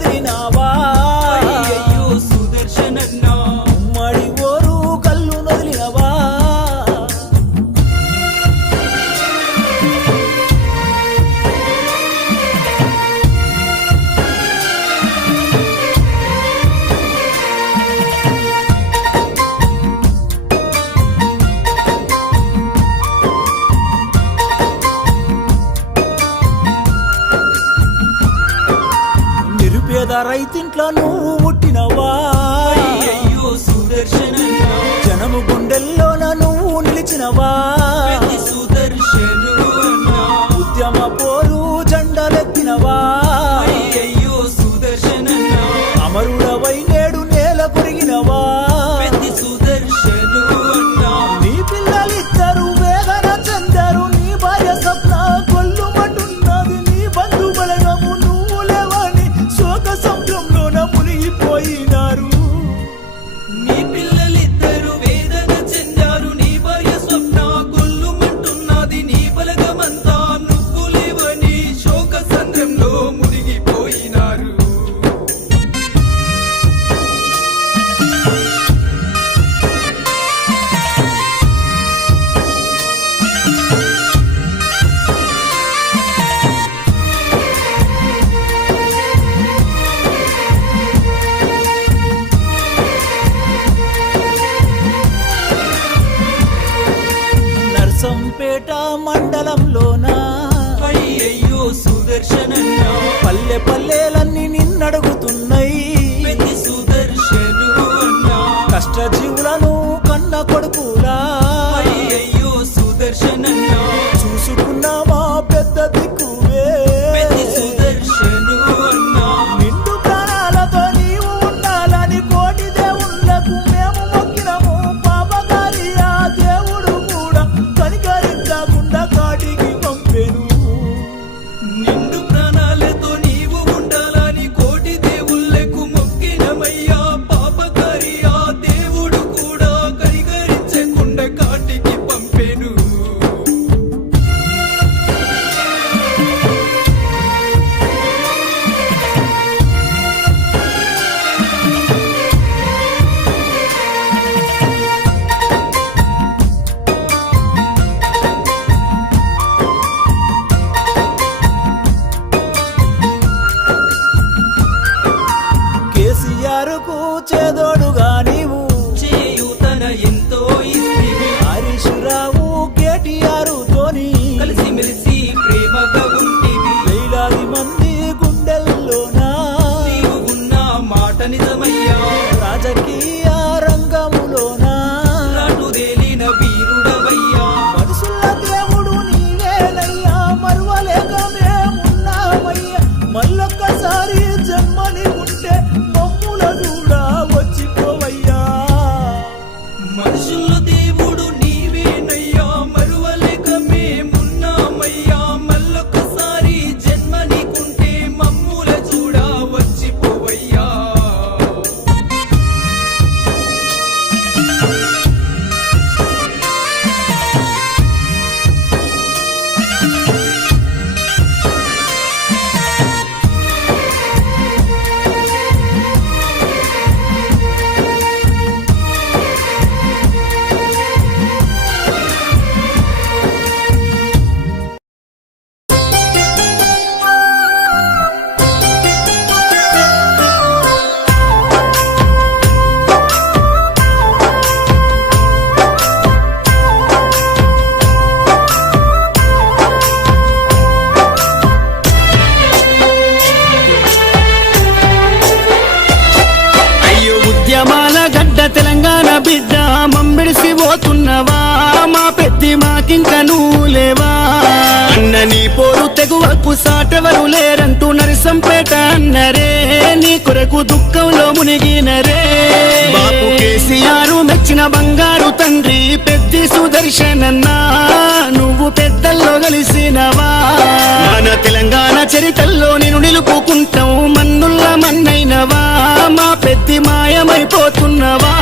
నదిలినావా అయ్యయ్యో సుదర్శనన్నా ఉమ్మడి ఓరు కళ్ళు నదిలినవా నిరుపేద రైతింట్లో నువ్వు పుట్టినవా అయ్యయ్యో సుదర్శనన్నా జనము గుండెల్లోన నువ్వు నిలిచినవా పెద్ది సుదర్శనున్నా ఉద్యమ పోరు జెండలెత్తినవా అయ్యయ్యో సుదర్శనన్నా అమరుడవై నేడు నేల కొరిగినవా పెద్ది సుదర్శనున్నా నీ పిల్లలిద్దరు వేదన చెందారు నీ భార్య స్వప్న కొల్లుమంటున్నది నీ బంధు బలగము నువ్వు లేవని శోక సముద్రంలోన మునిగిపోయినారు నీ పిల్లలిద్దరు వేదన చెందారు నీ భార్య స్వప్న గొల్లుమంటున్నది నీ బలగమంతా నువ్వు లేవని శోక సంద్రంలో మునిగిపోయినారు నర్సంపేట మండలంలోన అయ్యయ్యో సుదర్శనన్నా పల్లె పల్లెలన్నీ నిన్నడుగుతున్నాయి పెద్ది సుదర్శను అన్నా కష్టజీవులను కన్న కొడుకులా అయ్యయ్యో సుదర్శనన్నా చూసుకున్నామా పెద్ద దిక్కువే పెద్ది సుదర్శను అన్నా నిండు ప్రాణాలతో నీవు ఉండాలని కోటి దేవుళ్ళకు మేము మొక్కినము పాపకారి ఆ దేవుడు కూడా కనికరించకుండా కాటికి పంపెను నిండు ప్రాణాలతో నీవు ఉండాలని కోటి దేవుళ్ళకు మొక్కినమయ్యా పాపకారి ఆ దేవుడు కూడా కనికరించకుండా కాటికి పంపెను కేసీఆర్ కు చేదోడుగా నీవు చేయూతన ఎంతో ఇస్తివి హరీష్ రావు కేటీఆర్ తోని కలిసిమెలిసి ప్రేమగా ఉంటివి వేలాది మంది గుండెల్లోనా నీవు ఉన్న మాట నిజమయ్యా రాజకీయ రంగములోనా రాటుదేలిన వీరుడవయ్యా మనుషుల దేవుడు నీవేనయ్యా మరువలేక మేమున్నామయ్యా మళ్ళొక్కసారి జన్మని ఉంటే మమ్ముల కూడా వచ్చిపోవయ్యా మనుషుల దేవుడు నీవేనయ్యా మరువలేక మేమున్నామయ్యా మళ్ళొకసారి జన్మ నీకుంటే మమ్ముల చూడా వచ్చిపోవయ్యా తెలంగాణ బిడ్డ మంబిడిసి పోతున్నవా మా పెద్ది మాకింక నువ్వు లేవా అన్న నీ పోరు తెగువకు సాటెవరు లేరంటూ నరసంపేట అన్నరే నీ కొరకు దుఃఖంలో మునిగినరే బాపు కేసీఆర్ మెచ్చిన బంగారు తండ్రి పెద్ది సుదర్శనన్నా నువ్వు పెద్దల్లో కలిసినవా మన తెలంగాణ చరిత్రలో నేను నిలుపుకుంటాం మన్నుల్ల మన్నైనవా మా పెద్ది మాయమైపోతున్నవా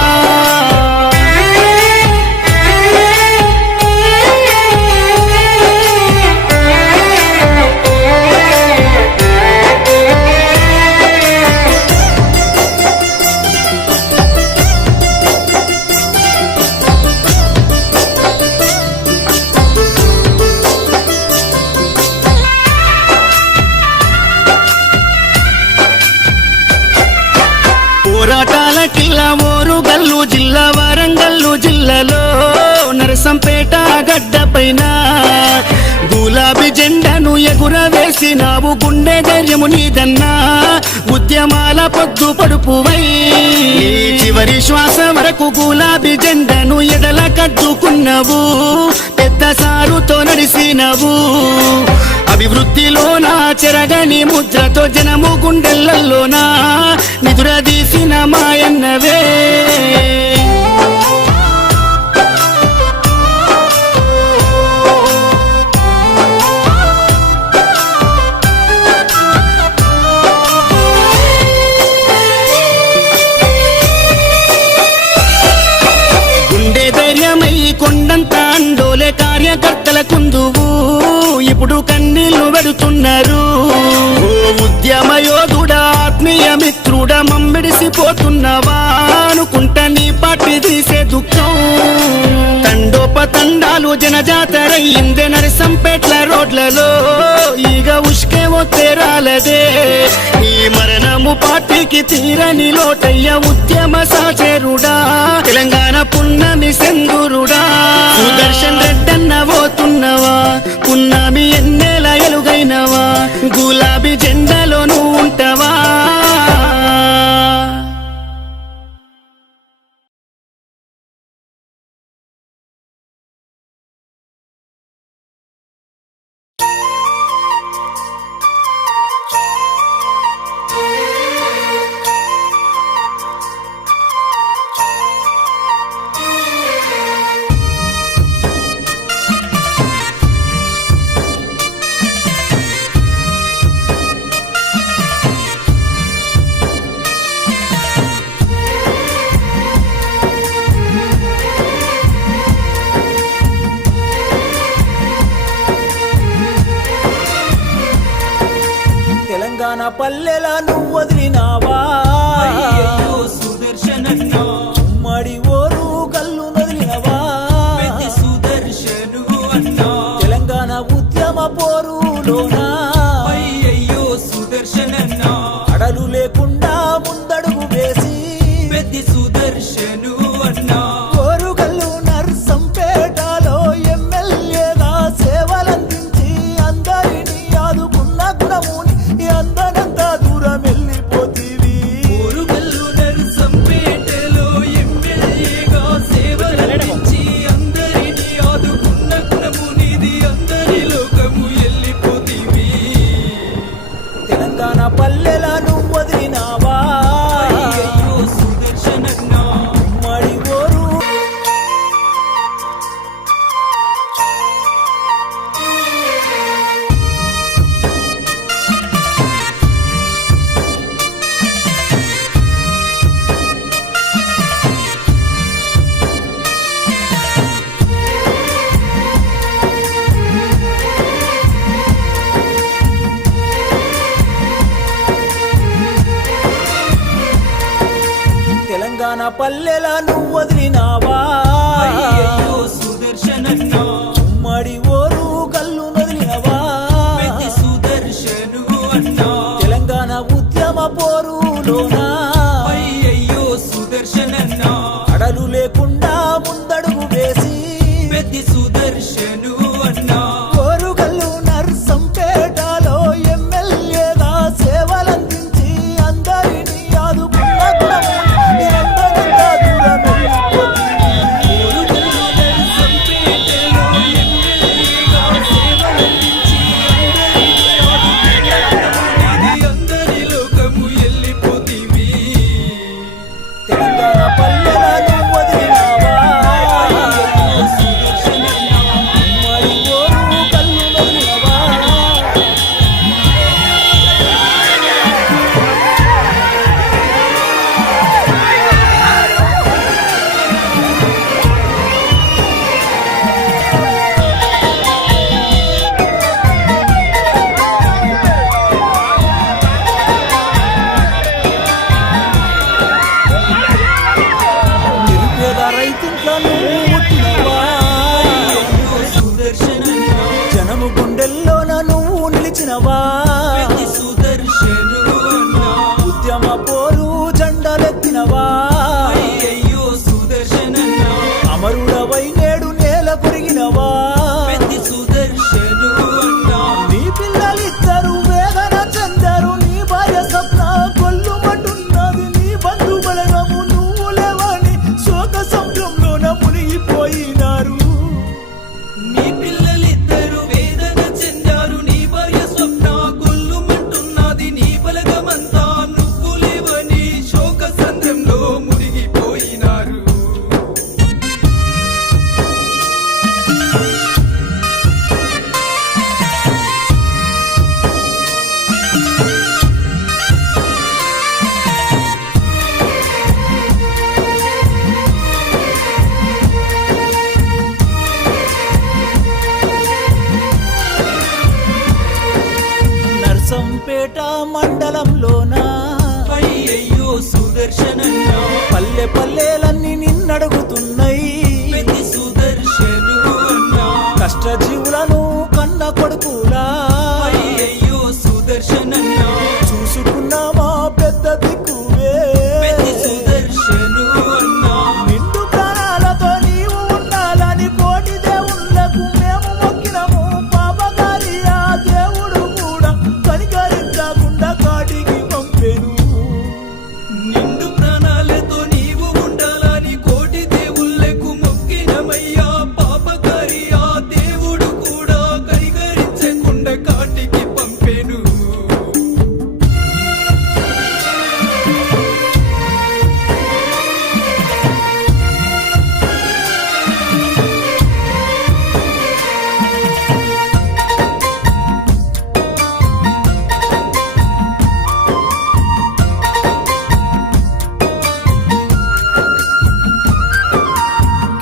పోరాటాల కిల్లా ఓరుగల్లు జిల్లా వరంగల్లు జిల్లాలో నరసంపేట గడ్డ పైన గులాబీ జెండాను ఎగురవేసినావు గుండె ధైర్యము నీదన్నా ఉద్యమాల పొద్దు పడుపువై చివరి శ్వాస వరకు గులాబీ జెండాను ఎడల కట్టుకున్నావు పెద్ద సారుతో నడిసినవు అభివృద్ధిలోనా చెరగని ముద్రతో జనము గుండెలలోనా నిదురదీసిన మాయన్నవే గుండె ధైర్యమై కొండంత అండోలే కార్యకర్తల కుందువు ఇప్పుడు కన్నీళ్లు పెడుతున్నారు ఓ ఉద్యమ యోధుడా ఆత్మీయ మిత్రుడా మమ్మిడిసిపోతున్నవా అనుకుంటా నీ పార్టీ తీసే దుఃఖం తండోపతండాలు జనజాతరయ్యిందే నరసంపేట్ల రోడ్లలో ఈగ ఉష్కే ఒత్తేరాలదే ఈ మరణము పార్టీకి తీరని లోటయ్య ఉద్యమ సాచేరుడా తెలంగాణ పున్నమి సెందురుడా సుదర్శన్ రెడ్డన్న పోతున్నవా పున్నమి ఎన్నేల ఎలుగైనవా గులాబీ జెండాలో నువ్వు ఉంటావా తెలంగాణ పల్లెల నువ్వు వదిలినావా అయ్యయ్యో సుదర్శనన్నా ఉమ్మడి ఓరు కల్లు వదిలినవా పెద్ద సుదర్శను అన్నా తెలంగాణ ఉద్యమ పోరులోనా అయ్యయ్యో సుదర్శనన్నా అడలు లేకుండా ముందడుగు వేసి పెద్ద సుదర్శను అన్నా ఓరుగల్లు నర్సంపేటలో ఎమ్మెల్యేగా సేవలందించి అందరినీ ఆదుకున్న గుణముని అందనంత దూరం వెళ్ళిపోతీవి ఓరుగల్లు నరసంపేటలో ఎమ్మెల్యేగా సేవలందించి అందరినీ ఆదుకున్న గుణము నీది అందరి లోకము వెళ్ళిపోతీవి తెలంగాణ పల్లెల నువ్వు వదిలినావా అయ్యయ్యో సుదర్శనన్నా ఉమ్మడి ఓరు తెలంగాణ పల్లెల నువ్వు వదిలినావా అయ్యయ్యో సుదర్శనన్నా ఉమ్మడి ఓరు కల్లు వదిలినవా పెద్ద సుదర్శను అన్నా తెలంగాణ ఉద్యమ పోరులోనా అయ్యయ్యో సుదర్శనన్నా అడలు లేకుండా ముందడుగు వేసి పెద్ద సుదర్శను అన్నా ఓరుగల్లు నర్సంపేటలో ఎమ్మెల్యేగా సేవలందించి అందరినీ ఆదుకున్న గుణముని అందనంత దూరం వెళ్ళిపోతీవి ఓరుగల్లు నరసంపేటలో ఎమ్మెల్యేగా సేవలందించి అందరి లోకము వెళ్ళిపోతీవి తెలంగాణ పల్లెల నువ్వు వదిలినావా అయ్యయ్యో సుదర్శనన్నా ఉమ్మడి ఓరు కల్లు వదిలినవా నిరుపేద రైతుల నువ్వు పుట్టినవా సుదర్శనన్నా జనము గుండెల్లోన నువ్వు నిలిచినవా పెద్ద సుదర్శను అన్నా ఉద్యమ పోరు జెండలెత్తినవా సుదర్శనన్నా పల్లె పల్లెలన్నీ నిన్నడుగుతున్నాయి పెద్ది సుదర్శను అన్నా కష్టజీవులను కన్న కొడుకులా అయ్యయ్యో సుదర్శనన్నా చూసుకున్నామా పెద్ద దిక్కువే పెద్ది సుదర్శను అన్నా నిండు ప్రాణాలతో నీవు ఉండాలని కోటి దేవుళ్ళకు మేము మొక్కినము పాపగారి ఆ దేవుడు కూడా కనికరించకుండా కాటికి పంపెను నిండు ప్రాణాలతో నీవు ఉండాలని కోటి దేవుళ్ళకు మొక్కినమయ్యా పాపకారి ఆ దేవుడు కూడా కనికరించకుండా కాటికి పంపెను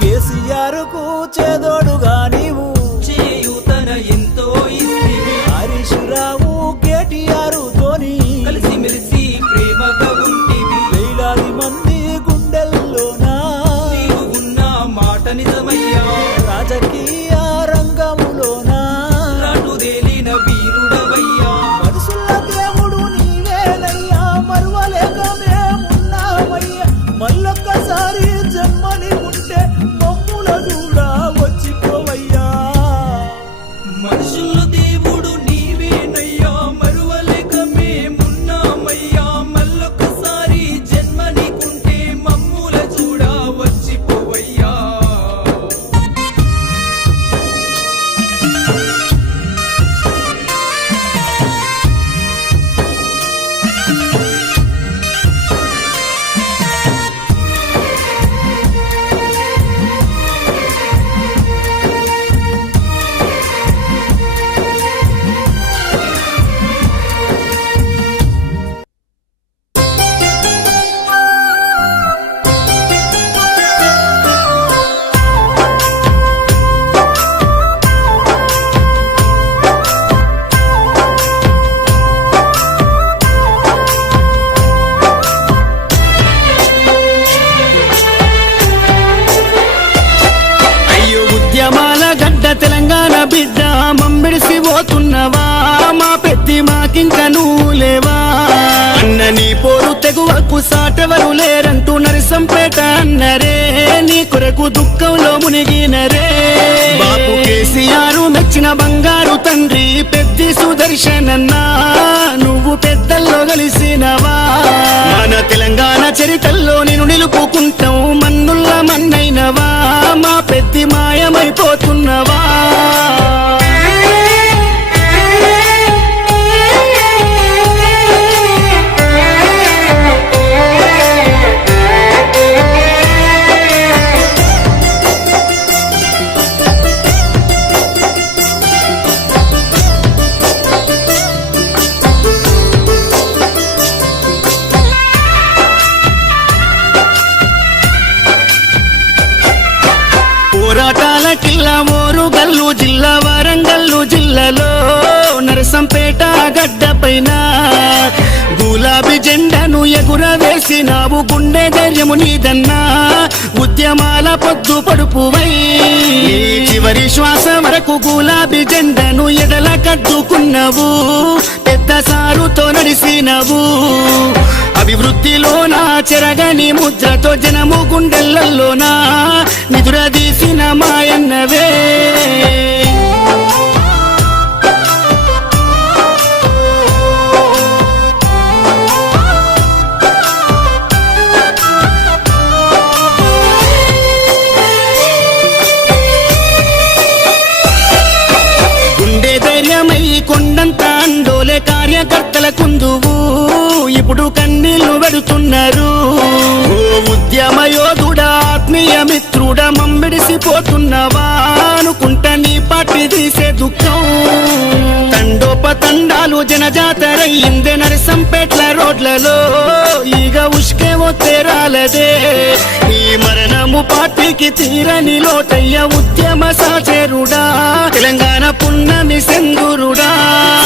కేసీఆర్ కు చేదోడుగా నీవు చేయూతన ఎంతో ఇస్తివి హరీష్ రావు కేటీఆర్ తోని కలిసిమెలిసి ప్రేమగా ఉంటివి వేలాది మంది గుండెల్లోనా నీవు ఉన్న మాట నిజమయ్యా రాజకీయ రంగములోనా రాటుదేలిన వీరుడవయ్యా మనుషుల దేవుడు నీవేనయ్యా మరువలేక మేమున్నామయ్యా మళ్ళొక్కసారి జన్మని ఉంటే మమ్ముల కూడా వచ్చిపోవయ్యా మనుషుల దేవుడు నీవేనయ్యా మరువలేక మేమున్నామయ్యా మళ్ళొకసారి జన్మ నీకుంటే మమ్ముల చూడా వచ్చిపోవయ్యా అయ్యో ఉద్యమాల గడ్డ తెలంగాణ బిడ్డ మమ్మిడిసి పోతున్నవా మా పెద్ది మాకింక నువ్వు లేవా అన్న నీ పోరు తెగువకు సాటెవరు లేరంటూ నరసంపేట అన్నరే నీ కొరకు దుఃఖంలో మునిగినరే బాపు కేసీఆర్ మెచ్చిన బంగారు తండ్రి పెద్ది సుదర్శనన్నా నువ్వు పెద్దల్లో కలిసినవా మన తెలంగాణ చరితల్లో నేను నిలుపుకుంటావు మన్నుల్ల మన్నైనవా మా పెద్ది మాయమైపోతున్నవా పోరాటాల కిల్లా ఓరుగల్లు జిల్లా వరంగల్లు జిల్లాలో నరసంపేట గడ్డ పైన గులాబీ జెండాను ఎగురవేసినావు గుండె ధైర్యము నీదన్నా ఉద్యమాల పొద్దు పడుపువై నీ చివరి శ్వాస వరకు గులాబీ జెండాను ఎడల కట్టుకున్నావు పెద్ద సారుతో నడిసినవు అభివృద్ధిలోనా చెరగని ముద్రతో జనము గుండెలలోనా నిదురదీసిన మాయన్నవే గుండె ధైర్యమై కొండంత అండోలే కార్యకర్తల కుందువు ఇప్పుడు కన్నీళ్లు పెడుతున్నారు ఓ ఉద్యమ యోధుడా ఆత్మీయ మిత్రుడా మమ్మిడిసిపోతున్నవా అనుకుంటా నీ పాటి తీసే దుఃఖం తండోపతండాలు జనజాతరయ్యిందే నరసంపేట్ల రోడ్లలో ఈగ ఉష్కే ఒత్తేరాలదే ఈ మరణము పార్టీకి తీరని లోటయ్య ఉద్యమ సాచేరుడా తెలంగాణ పున్నమి సెందురుడా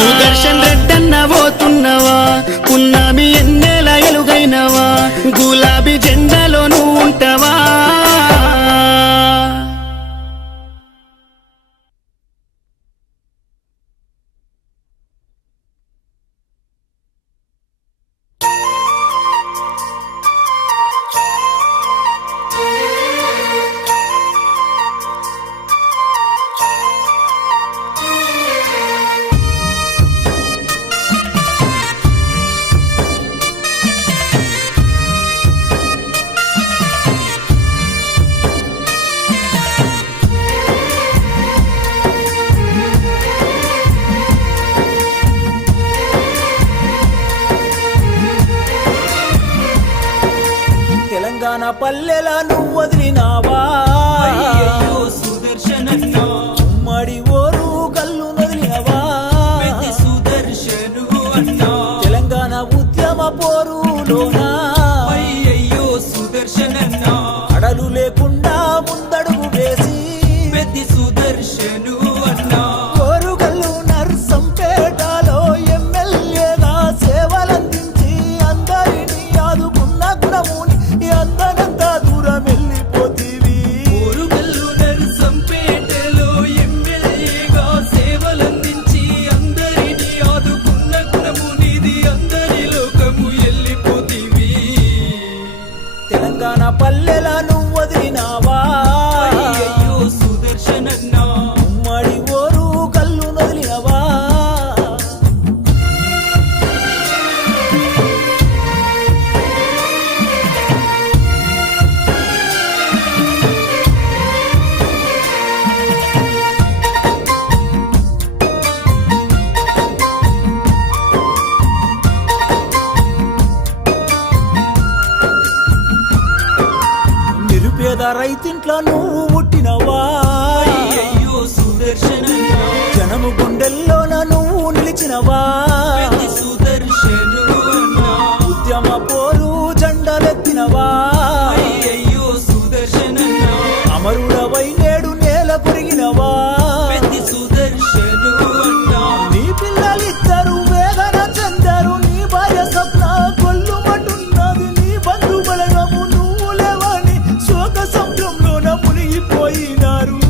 సుదర్శన్ రెడ్డన్న పోతున్నవా పున్నమి ఎన్నేల ఎలుగైనవా పల్లెల నువ్వు వదిలినావా అయ్యయ్యో సుదర్శనన్నా ఉమ్మడి ఓరు కల్లు వదిలినవా పెద్ది సుదర్శను అన్నా తెలంగాణ ఉద్యమ పోరులోనా అయ్యయ్యో సుదర్శనన్నా అడలు లేకుండా ముందడుగు వేసి పెద్ది సుదర్శను అన్నా కోరుగల్లు నర్సంపేటలో ఎమ్మెల్యేగా సేవలందించి అందరినీ ఆదుకున్న గుణముని అందనంత దూరం వెళ్ళిపోతీవి ఊరుగల్లు నర్సంపేటలో ఎమ్మెల్యేగా సేవలందించి అందరినీ ఆదుకున్న గుణము నీది అందరి లోకము ఎల్లిపోతివి తెలంగాణ పల్లెల నువ్వు వదిలినావా అయ్యయ్యో సుదర్శనన్నా ఉమ్మడి ఓరు కల్లు వదిలినవా నిరుపేద రైతింట్లో నువ్వు పుట్టినవా అయ్యయ్యో సుదర్శనన్నా జనము గుండెల్లోన నువ్వు నిలిచినవా పెద్ది సుదర్శను అన్నా ఉద్యమ పోరు జెండలెత్తినవా అయ్యయ్యో సుదర్శనన్నా అమరుడవై నేడు నేల కొరిగినవా పెద్ది సుదర్శను అన్నా నీ పిల్లలిద్దరు వేదన చెందారు నీ భార్య స్వప్న కొల్లుమంటున్నది నీ బంధు బలగము నువ్వు లేవని శోక సంద్రంలోన మునిగిపోయినారు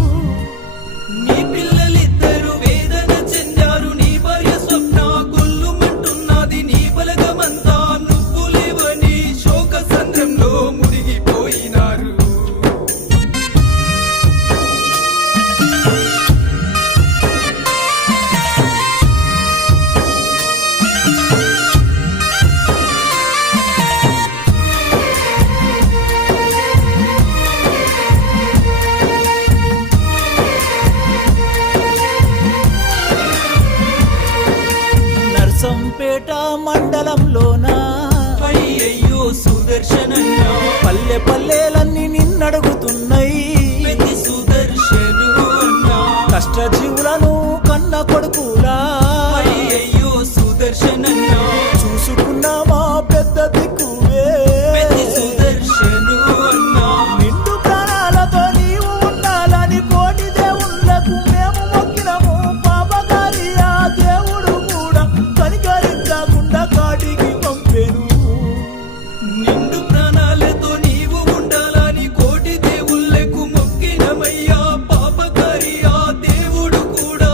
నీ పిల్లలిద్దరు వేదన చెందారు నీ భార్య స్వప్న గొల్లుమంటున్నది నీ బలగమంతా నువ్వు లేవని శోక సంద్రంలో మునిగిపోయినారు నర్సంపేట మండలంలోన అయ్యయ్యో సుదర్శనన్నా పల్లె పల్లెలన్నీ నిన్నడుగుతున్నాయి పెద్ది సుదర్శను అన్నా కష్టజీవులను కన్న కొడుకులా అయ్యయ్యో సుదర్శనన్నా చూసుకున్నామా పెద్ద దిక్కువే పెద్ది సుదర్శను అన్నా నిండు ప్రాణాలతో నీవు ఉండాలని కోటి దేవుళ్ళకు మేము మొక్కినము పాపకారి ఆ దేవుడు కూడా కనికరించకుండా కాటికి పంపెను నిండు ప్రాణాలతో నీవు ఉండాలని కోటి దేవుళ్ళకు మొక్కినమయ్యా పాపకారి ఆ దేవుడు కూడా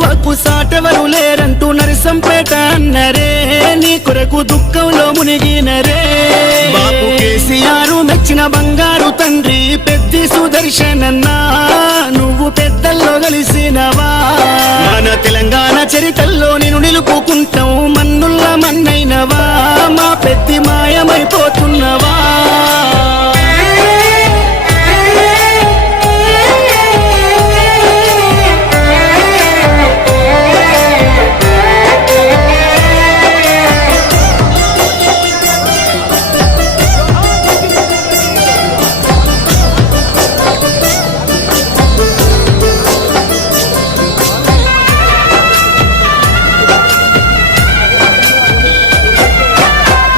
విలువకు సాటెవరు లేరంటూ నరసంపేట అన్నరే నీ కొరకు దుఃఖంలో మునిగినరే బాపు కేసీఆర్ మెచ్చిన బంగారు తండ్రి పెద్ది సుదర్శనన్నా నువ్వు పెద్దల్లో కలిసినవా మన తెలంగాణ చరిత్రలో నేను నిలుపుకుంటాం మన్నుల్ల మన్నైనవా మా పెద్ది మాయమైపోతున్నవా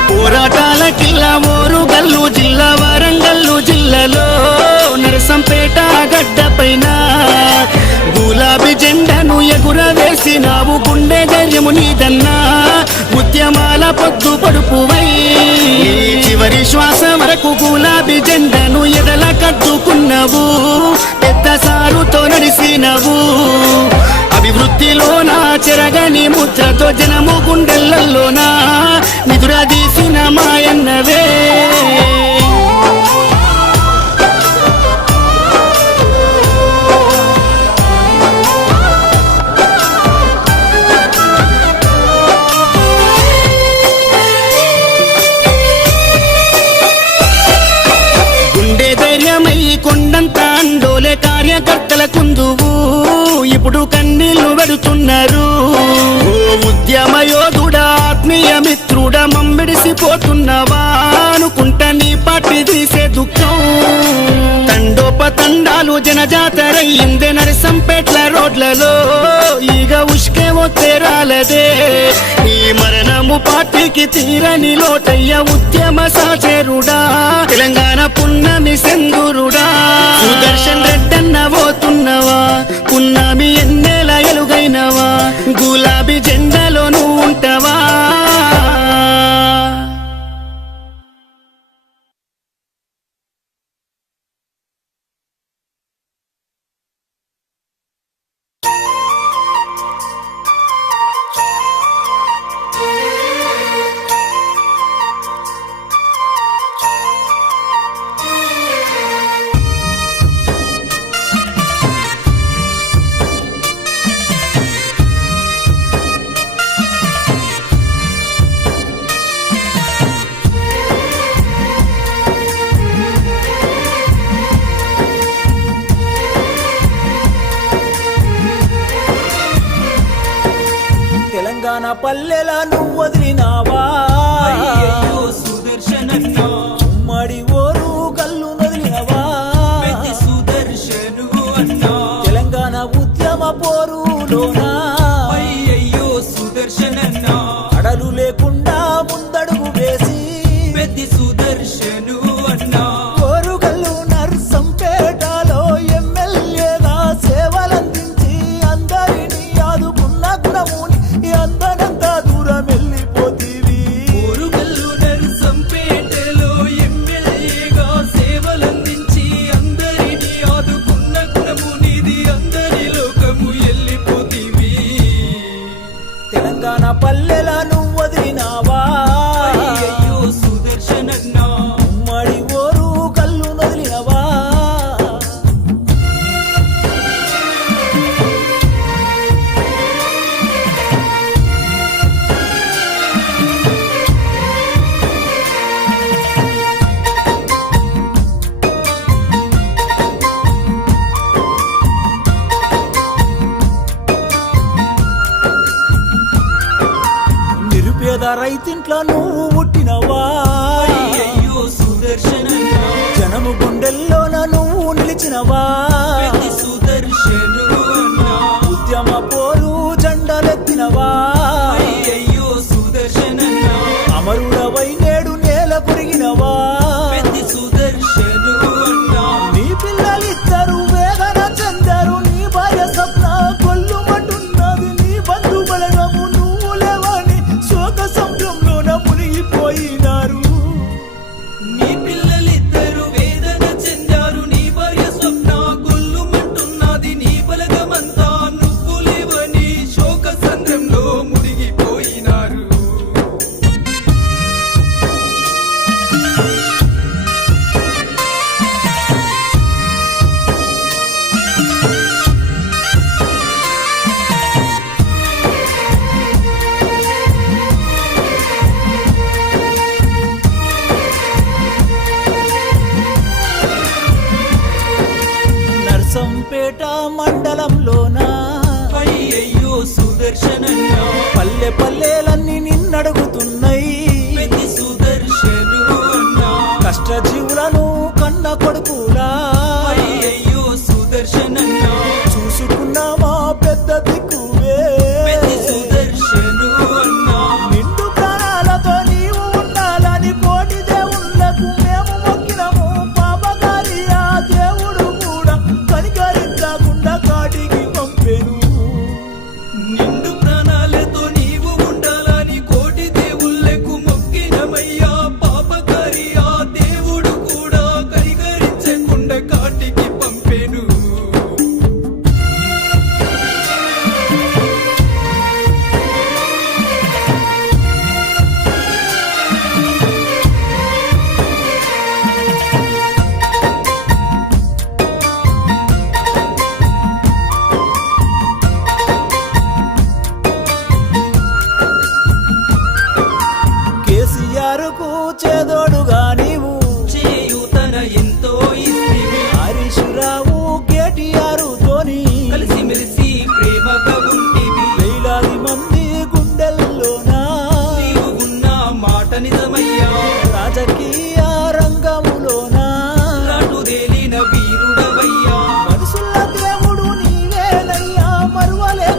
పోరాటాల కిల్లా ఓరుగల్లు జిల్లా వరంగల్లు జిల్లాలో నరసంపేట గడ్డ పైన గులాబీ జెండాను ఎగురవేసినావు గుండె ధైర్యము నీదన్నా ఉద్యమాల పొద్దు పడుపువై చివరి శ్వాస వరకు గులాబీ జెండాను ఎదల కట్టుకున్నావు పెద్ద సారుతో నడిసినవు అభివృద్ధిలోనా చెరగని ముద్రతో జనము గుండెలలోనా నిదురదీసిన మాయన్నవే గుండె ధైర్యమై కొండంత అండోలే కార్యకర్తల కుందువు ఇప్పుడు కన్నీళ్లు పెడుతున్నారు ఓ ఉద్యమ యోధుడా ఆత్మీయ మిత్రుడా మమ్మిడిసిపోతున్నవా అనుకుంటా నీ పార్టీ తీసే దుఃఖం తండోపతండాలు జనజాతరయ్యిందే నరసంపేట్ల రోడ్లలో ఈగ ఉష్కే ఒత్తేరాలదే ఈ మరణము పార్టీకి తీరని లోటయ్య ఉద్యమ సాచేరుడా తెలంగాణ పున్నమి సెందురుడా సుదర్శన్ రెడ్డన్న పోతున్నవా పున్నమి ఎన్నెల ఎలుగైనవా గులాబీ జెండాలో నువ్వు ఉంటావా తెలంగాణ పల్లెల నువ్వు వదిలినావా అయ్యయ్యో సుదర్శనన్నా ఉమ్మడి ఓరు కల్లు వదిలినవా పెద్ది సుదర్శను అన్నా తెలంగాణ ఉద్యమ పోరులోనా అయ్యయ్యో సుదర్శనన్నా అడలు లేకుండా ముందడుగు వేసి పెద్ది సుదర్శను అన్నా ఓరుగల్లు నర్సంపేటలో ఎమ్మెల్యేగా సేవలందించి అందరినీ ఆదుకున్న గుణముని అందనంత దూరం వెళ్ళిపోతీవి ఓరుగల్లు నరసంపేటలో ఎమ్మెల్యేగా సేవలందించి అందరినీ ఆదుకున్న గుణము నీది అందరి లోకము వెళ్ళిపోతీవి తెలంగాణ పల్లెల నువ్వు వదిలినావా అయ్యయ్యో సుదర్శనన్నా ఉమ్మడి ఓరు కల్లు వదిలినవా నిరుపేద రైతింట్లో నువ్వు పుట్టినవా అయ్యయ్యో సుదర్శనన్నా జనము గుండెల్లోన నువ్వు నిలిచినవా పెద్ది సుదర్శను అన్నా ఉద్యమ పోరు జెండలెత్తినవా అయ్యయ్యో సుదర్శనన్నా అమరుడవై నేడు నేల కొరిగినవా పెద్ది సుదర్శను అన్నా నీ పిల్లలిద్దరు వేదన చెందారు నీ భార్య స్వప్న కొల్లుమంటున్నది నీ బంధు బలగము నువ్వు లేవని శోక సంభ్రంలోన మునిగిపోయినారు నీ పిల్లలిద్దరు వేదన చెందారు నీ భార్య స్వప్న గొల్లుమంటున్నది నీ బలగమంతా నువ్వు లేవని పల్లెలన్నీ నిన్నడుగుతున్నాయి పెద్ది సుదర్శను అన్నా కష్టజీవులను కన్న కొడుకులా అయ్యయ్యో సుదర్శనన్నా చూసుకున్నామా పెద్ద దిక్కువే పెద్ది సుదర్శను అన్నా నిండు ప్రాణాలతో నీవు ఉండాలని కోటి దేవుళ్ళకు మేము మొక్కినము పాపకారి ఆ దేవుడు కూడా కనికరించకుండా కాటికి పంపెను నిండు ప్రాణాలతో నీవు ఉండాలని కోటి దేవుళ్ళకు మొక్కినమయ్యా పాపకారి ఆ దేవుడు కూడా కనికరించకుండా కాటికి పంపెను కేసీఆర్ కు చేదోడుగా నీవు చేయూతన ఎంతో ఇస్తివి హరీష్ రావు కేటీఆర్ తోని కలిసిమెలిసి ప్రేమగా ఉంటివి వేలాది మంది గుండెల్లోనా నీవు ఉన్న మాట నిజమయ్యా రాజకీయ రంగములోనా రాటుదేలిన వీరుడవయ్యా మనుషుల దేవుడు నీవేనయ్యా మరువలేక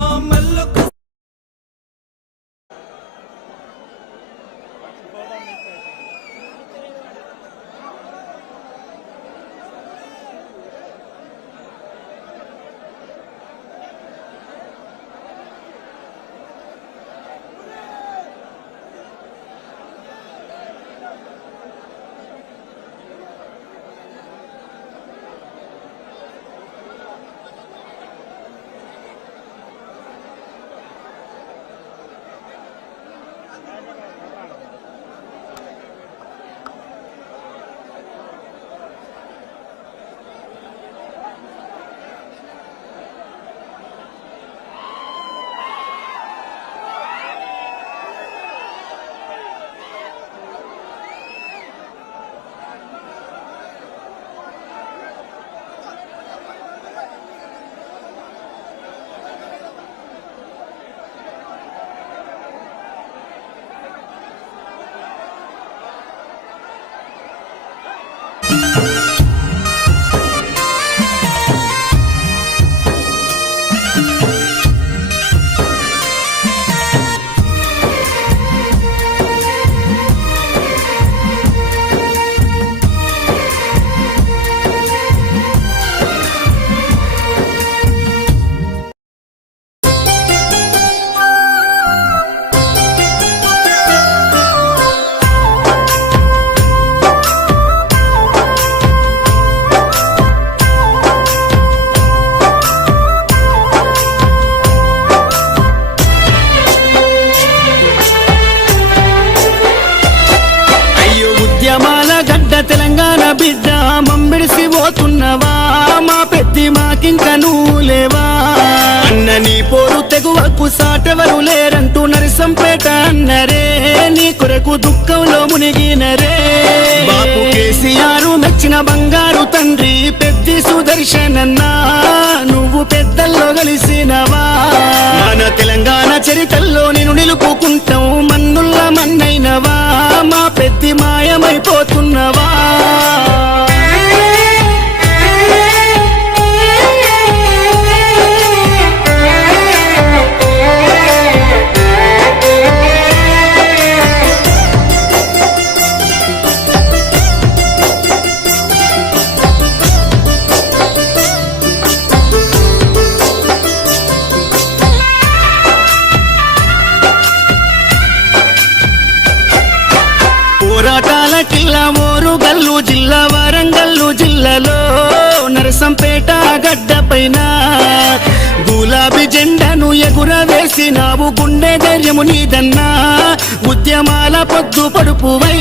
మల్లొక్క తెలంగాణ బిడ్డ మమ్మిడిసి పోతున్నవా మా పెద్ది మాకింక నువ్వు లేవా అన్న నీ పోరు తెగువకు సాటెవరు లేరంటూ నరసంపేట అన్నరే నీ కొరకు దుఃఖంలో మునిగినరే బాపు కేసీఆర్ మెచ్చిన బంగారు తండ్రి పెద్ది సుదర్శనన్నా నువ్వు పెద్దల్లో కలిసినవా మన తెలంగాణ చరిత్రలో నేను నిలుపుకుంటాం మన్నుల్ల మన్నైనవా మా పెద్ది మాయమైపోతున్నవా పోరాటాల కిల్లా ఓరుగల్లు జిల్లా వరంగల్లు జిల్లాలో నరసంపేట గడ్డ పైన గులాబీ జెండాను ఎగురవేసినావు గుండె ధైర్యము నీదన్నా ఉద్యమాల పొద్దు పడుపువై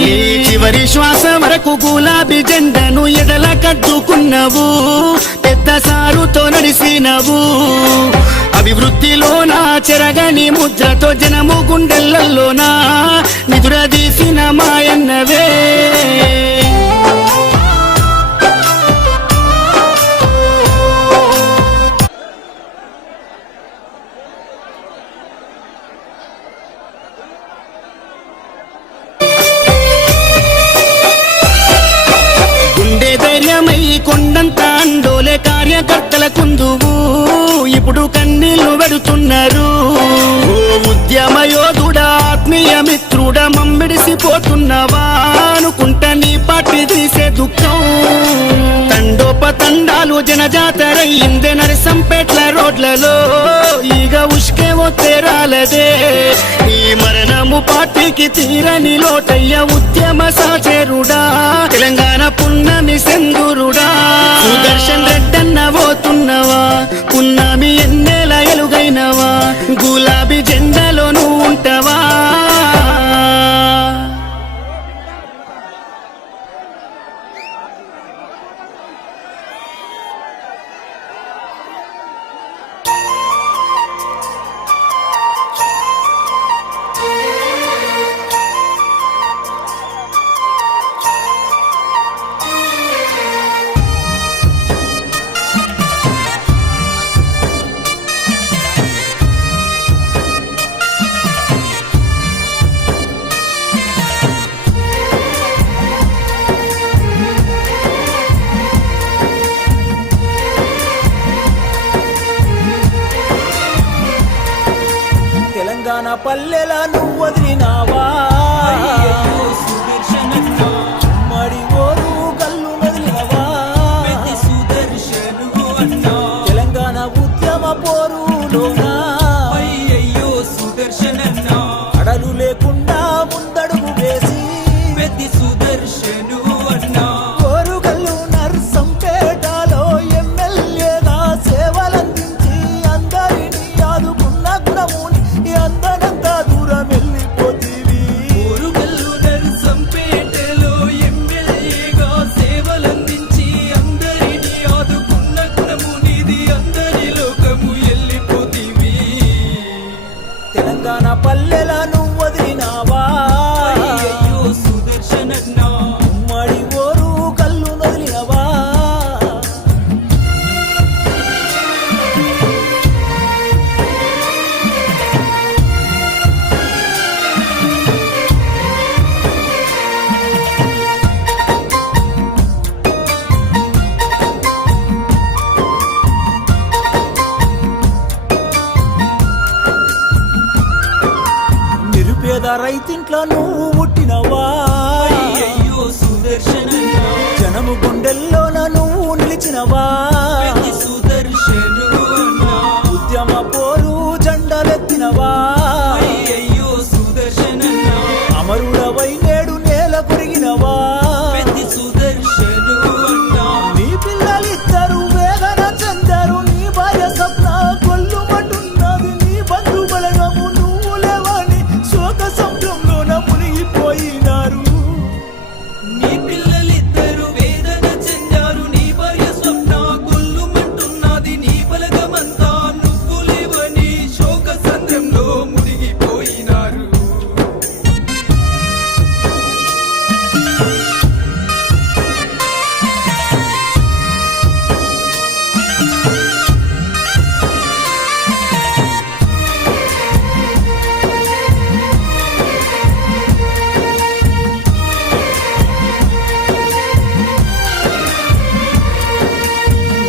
నీ చివరి శ్వాస వరకు గులాబీ జెండాను ఎడల కట్టుకున్నావు పెద్ద సారుతో నడిసినవు అభివృద్ధిలోన చెరగని ముద్రతో జనము గుండెలలోన నిదురదీసిన మాయన్నవే గుండె ధైర్యమై కొండంత అండోలే కార్యకర్తల కుందువు ఇప్పుడు కన్నీళ్లు పెడుతున్నారు ఓ ఉద్యమ యోధుడా ఆత్మీయ మిత్రుడా మమ్మిడిసిపోతున్నవా అనుకుంటా నీ పార్టీ తీసే దుఃఖం తండోపతండాలు జనజాతరయ్యిందే నరసంపేట్ల రోడ్లలో ఈగ ఉష్కే ఒత్తేరాలదే ఈ మరణము పార్టీకి తీరని లోటయ్య ఉద్యమ సాచేరుడా తెలంగాణ పున్నమి సెందురుడా సుదర్శన్ రెడ్డన్న పోతున్నవా పున్నమి ఎన్నేల ఎలుగైనవా గులాబీ జెండాలో నువ్వు ఉంటావా తెలంగాణ పల్లెల నువ్వు వదిలినావా అయ్యయ్యో సుదర్శనన్న మడి ఓరు కల్లు వదిలినవా పెద్ద సుదర్శను అన్నా తెలంగాణ ఉద్యమ పోరులోన అయ్యయ్యో సుదర్శనన్న అడలు లేకుండా ముందడుగు వేసి పెద్ద సుదర్శను అన్నా ఓరుగల్లు నర్సంపేటలో ఎమ్మెల్యేగా సేవలందించి అందరినీ ఆదుకున్న గుణముని అందనంతా దూరం వెళ్ళిపోతీవి ఓరుగల్లు నర్సంపేటలో ఎమ్మెల్యేగా సేవలందించి అందరినీ ఆదుకున్న గుణము నీది అందరి లోకము వెళ్ళిపోతీవి తెలంగాణ పల్లెల నువ్వు వదిలినావా అయ్యయ్యో సుదర్శనన్న మడి ఓరు కల్లు వదిలినవా నిరుపేద రైతింట్లో నువ్వు పుట్టినవా అయ్యయ్యో సుదర్శనన్న జనము గుండెల్లోన నువ్వు నిలిచినవా పెద్ద సుదర్శను అన్నా ఉద్యమ పోరు జెండలెత్తినవా అయ్యయ్యో సుదర్శనన్న అమరుడవై నేడు నేల కొరిగినవా పెద్ద సుదర్శను అన్నా నీ పిల్లలిద్దరు వేదన చెందారు నీ భార్య స్వప్న కొల్లుమంటున్నది నీ బంధు బలగము నువ్వు లేవని శోక సముద్రంలోన మునిగిపోయినారు నీ పిల్లలిద్దరు వేదన చెందారు నీ భార్య స్వప్న గొల్లుమంటున్నది నీ బలగమంతా నువ్వు లేవని శోక సంద్రంలో మునిగిపోయినారు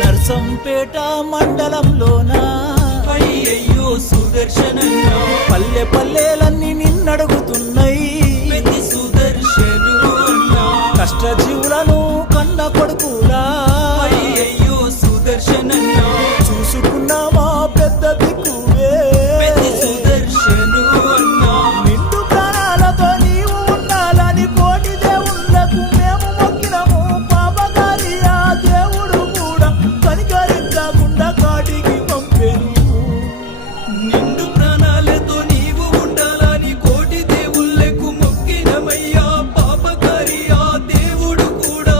నర్సంపేట మండలంలోన అయ్యయ్యో సుదర్శనన్న పల్లె పల్లెలన్నీ నిన్నడుగుతున్నాయి పెద్ద సుదర్శను అన్నా కష్టజీవులను కన్న కొడుకులా అయ్యయ్యో సుదర్శనన్న చూసుకున్నామా పెద్ద దిక్కువే పెద్ద సుదర్శను అన్నా నిండు ప్రాణాలతో నీవు ఉండాలని కోటి దేవుళ్ళకు మేము మొక్కినము పాపకారి ఆ దేవుడు కూడా కనికరించకుండా కాటికి పంపెను నిండు ప్రాణాలతో నీవు ఉండాలని కోటి దేవుళ్ళకు మొక్కినమయ్యా పాపకారి ఆ దేవుడు కూడా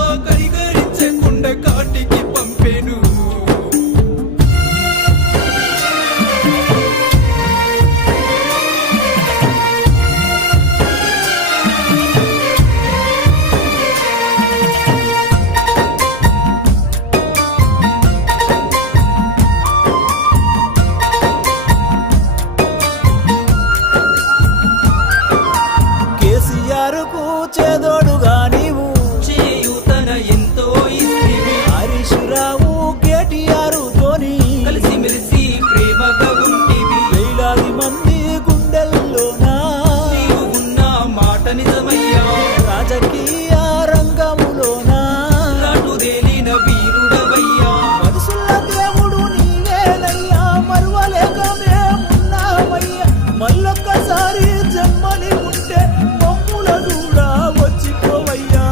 మళ్ళొక్కసారి జన్మని ఉంటే మమ్ముల కూడా వచ్చిపోవయ్యా.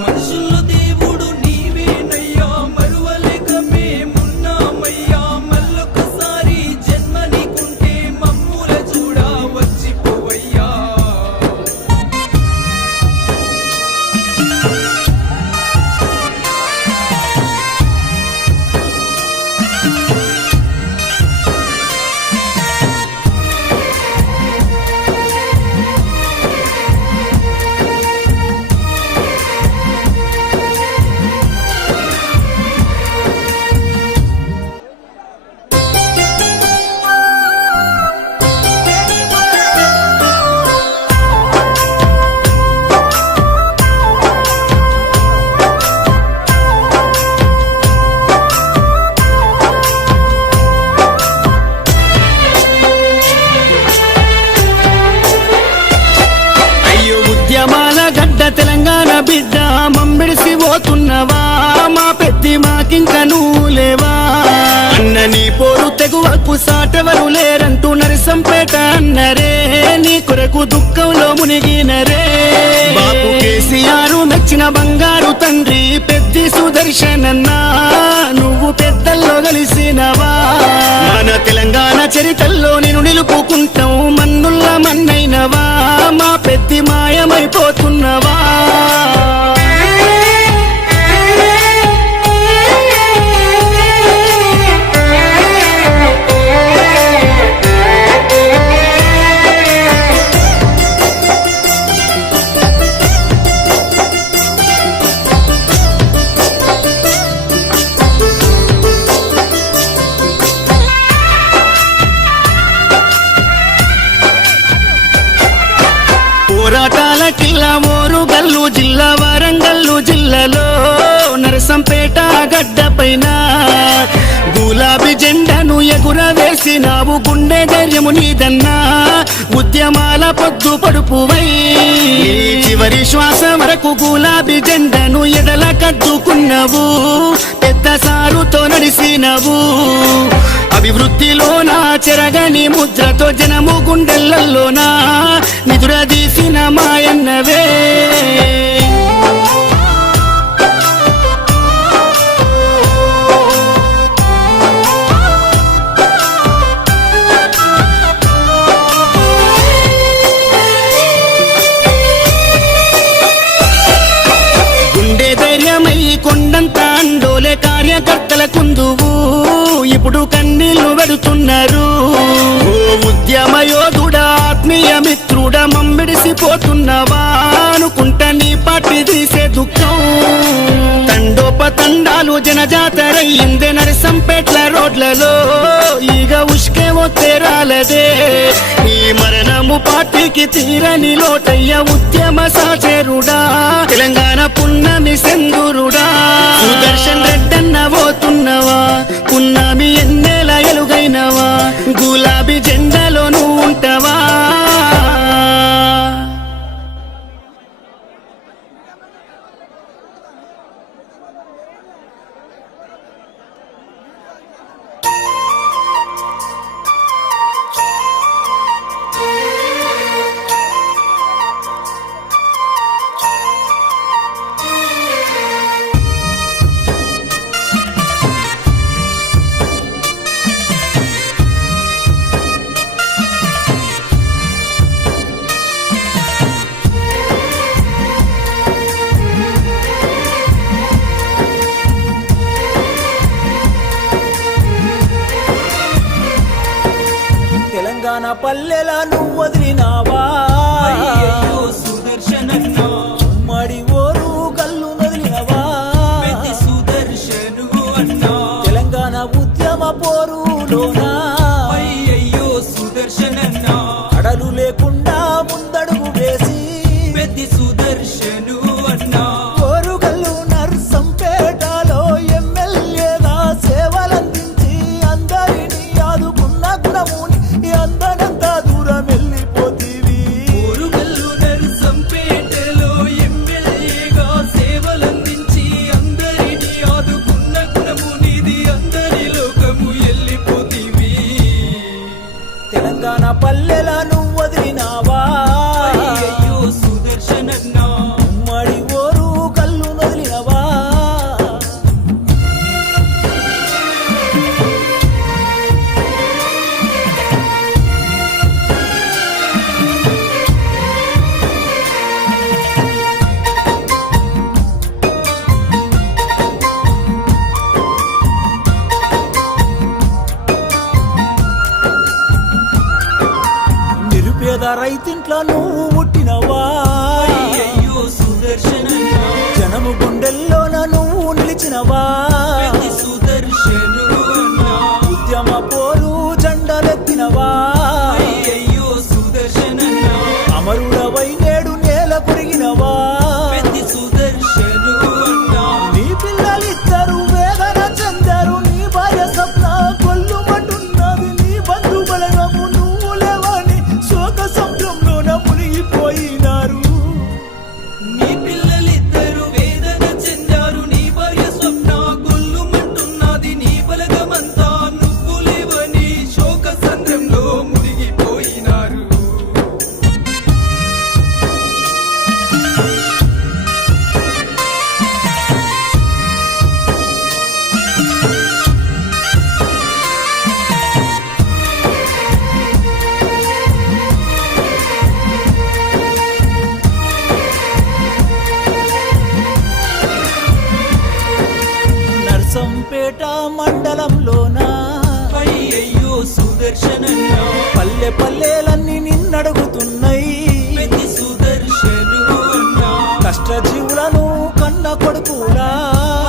మనుషుల్లో దేవుడు నీవేనయ్యా, మరువలేక మేమున్నామయ్యా. మళ్ళొకసారి జన్మ నీకుంటే మమ్ముల చూడ వచ్చిపోవయ్యా. ఉద్యమాల గడ్డ తెలంగాణ బిడ్డ మమ్మిడిసి పోతున్నవా, మా పెద్ది మాకింక నువ్వు లేవా. అన్న నీ పోరు తెగువకు సాటెవరు లేరంటూ నరసంపేట అన్నరే, నీ కొరకు దుఃఖంలో మునిగినరే. బాపు కేసీఆర్ మెచ్చిన బంగారు తండ్రి పెద్ది సుదర్శనన్నా, నువ్వు పెద్దల్లో కలిసినవా. మన తెలంగాణ చరితల్లో నేను నిలుపుకుంటాం, మన్నుల్ల మన్నైనవా, మా పెద్ది మాయమైపోతున్నవా. పోరాటాల కిల్లా ఓరుగల్లు జిల్లా, వరంగల్లు జిల్లాలో నరసంపేట గడ్డ పైన గులాబీ జెండాను ఎగురవేసినావు, గుండె ధైర్యము నీదన్నా, ఉద్యమాల పొద్దు పడుపువై. చివరి శ్వాస వరకు గులాబీ జెండాను ఎడల కద్దుకున్నావు, పెద్ద సారుతో నడిసినవు. అభివృద్ధిలోనా చెరగని ముద్రతో జనము గుండెలలోనా నిదురదీసిన మాయన్నవే. గుండె ధైర్యమై కొండంత అండోలే కార్యకర్తల కుందువు, ఇప్పుడు కన్నీళ్లు పెడుతున్నారు. ఓ ఉద్యమ యోధుడా, ఆత్మీయ మిత్రుడా, మమ్మిడిసిపోతున్నవా అనుకుంటా నీ పార్టీ తీసే దుఃఖం. తండోపతండాలు జనజాతరయ్యిందే నరసంపేట్ల రోడ్లలో, ఈగ ఉష్కే ఒత్తేరాలదే. ఈ మరణము పార్టీకి తీరని లోటయ్య, ఉద్యమ సాచేరుడా, తెలంగాణ పున్నమి సెందురుడా. సుదర్శన్ రెడ్డన్న పోతున్నవా, పున్నమి ఎన్నేల ఎలుగైనవా, గులాబీ జెండాలో నువ్వు ఉంటావా. తెలంగాణ పల్లెల నువ్వు వదిలినావా, అయ్యయ్యో సుదర్శనన్నా, ఉమ్మడి ఓరు కల్లు వదిలినవా. పెద్ది సుదర్శను అన్నా, తెలంగాణ ఉద్యమ పోరులోనా అయ్యయ్యో సుదర్శనన్నా, అడలు లేకుండా ముందడుగు వేసి పెద్ది సుదర్శను అన్నా, ఓరుగల్లు నర్సంపేటలో ఎమ్మెల్యేగా సేవలందించి అందరినీ ఆదుకున్న గుణముని అందనంత దూరం వెళ్ళిపోతీవి. ఓరుగల్లు నర్సంపేటలో ఎమ్మెల్యేగా సేవలందించి అందరినీ ఆదుకున్న గుణము నీది, అందరి లోకము వెళ్ళిపోతీవి. మదన పల్లెల నువ్వు వదిలినావా అయ్యయ్యో సుదర్శనన్నా ఉమ్మడి ఓరు కళ్ళు వదిలినవా నిరుపేద రైతింట్లో నువ్వు పుట్టినవా అయ్యయ్యో సుదర్శనన్నా జనము గుండెల్లోన నువ్వు నిలిచినవా పెద్ద సుదర్శను అన్నా ఉద్యమ పోరు జెండలెత్తినవా అయ్యయ్యో సుదర్శనన్నా అమరుడవై నేడు నేల కొరిగినవా పెద్ద సుదర్శను అన్నా నీ పిల్లలిద్దరు వేదన చెందారు నీ భార్య స్వప్న కొల్లుమంటున్నది నీ బంధు బలగము నువ్వు లేవని శోక సముద్రంలోన మునిగిపోయినారు నీ పిల్లలిద్దరు వేదన చెందారు నీ భార్య స్వప్న గొల్లుమంటున్నది నీ బలగమంతా నువ్వు లేవని శోక సంద్రంలో మునిగిపోయినారు నర్సంపేట మండలంలోన అయ్యయ్యో సుదర్శనన్నా పల్లె పల్లెలన్నీ నిన్నడుగుతున్నాయి పెద్ద సుదర్శను అన్నా కష్టజీవులను కన్న కొడుకులా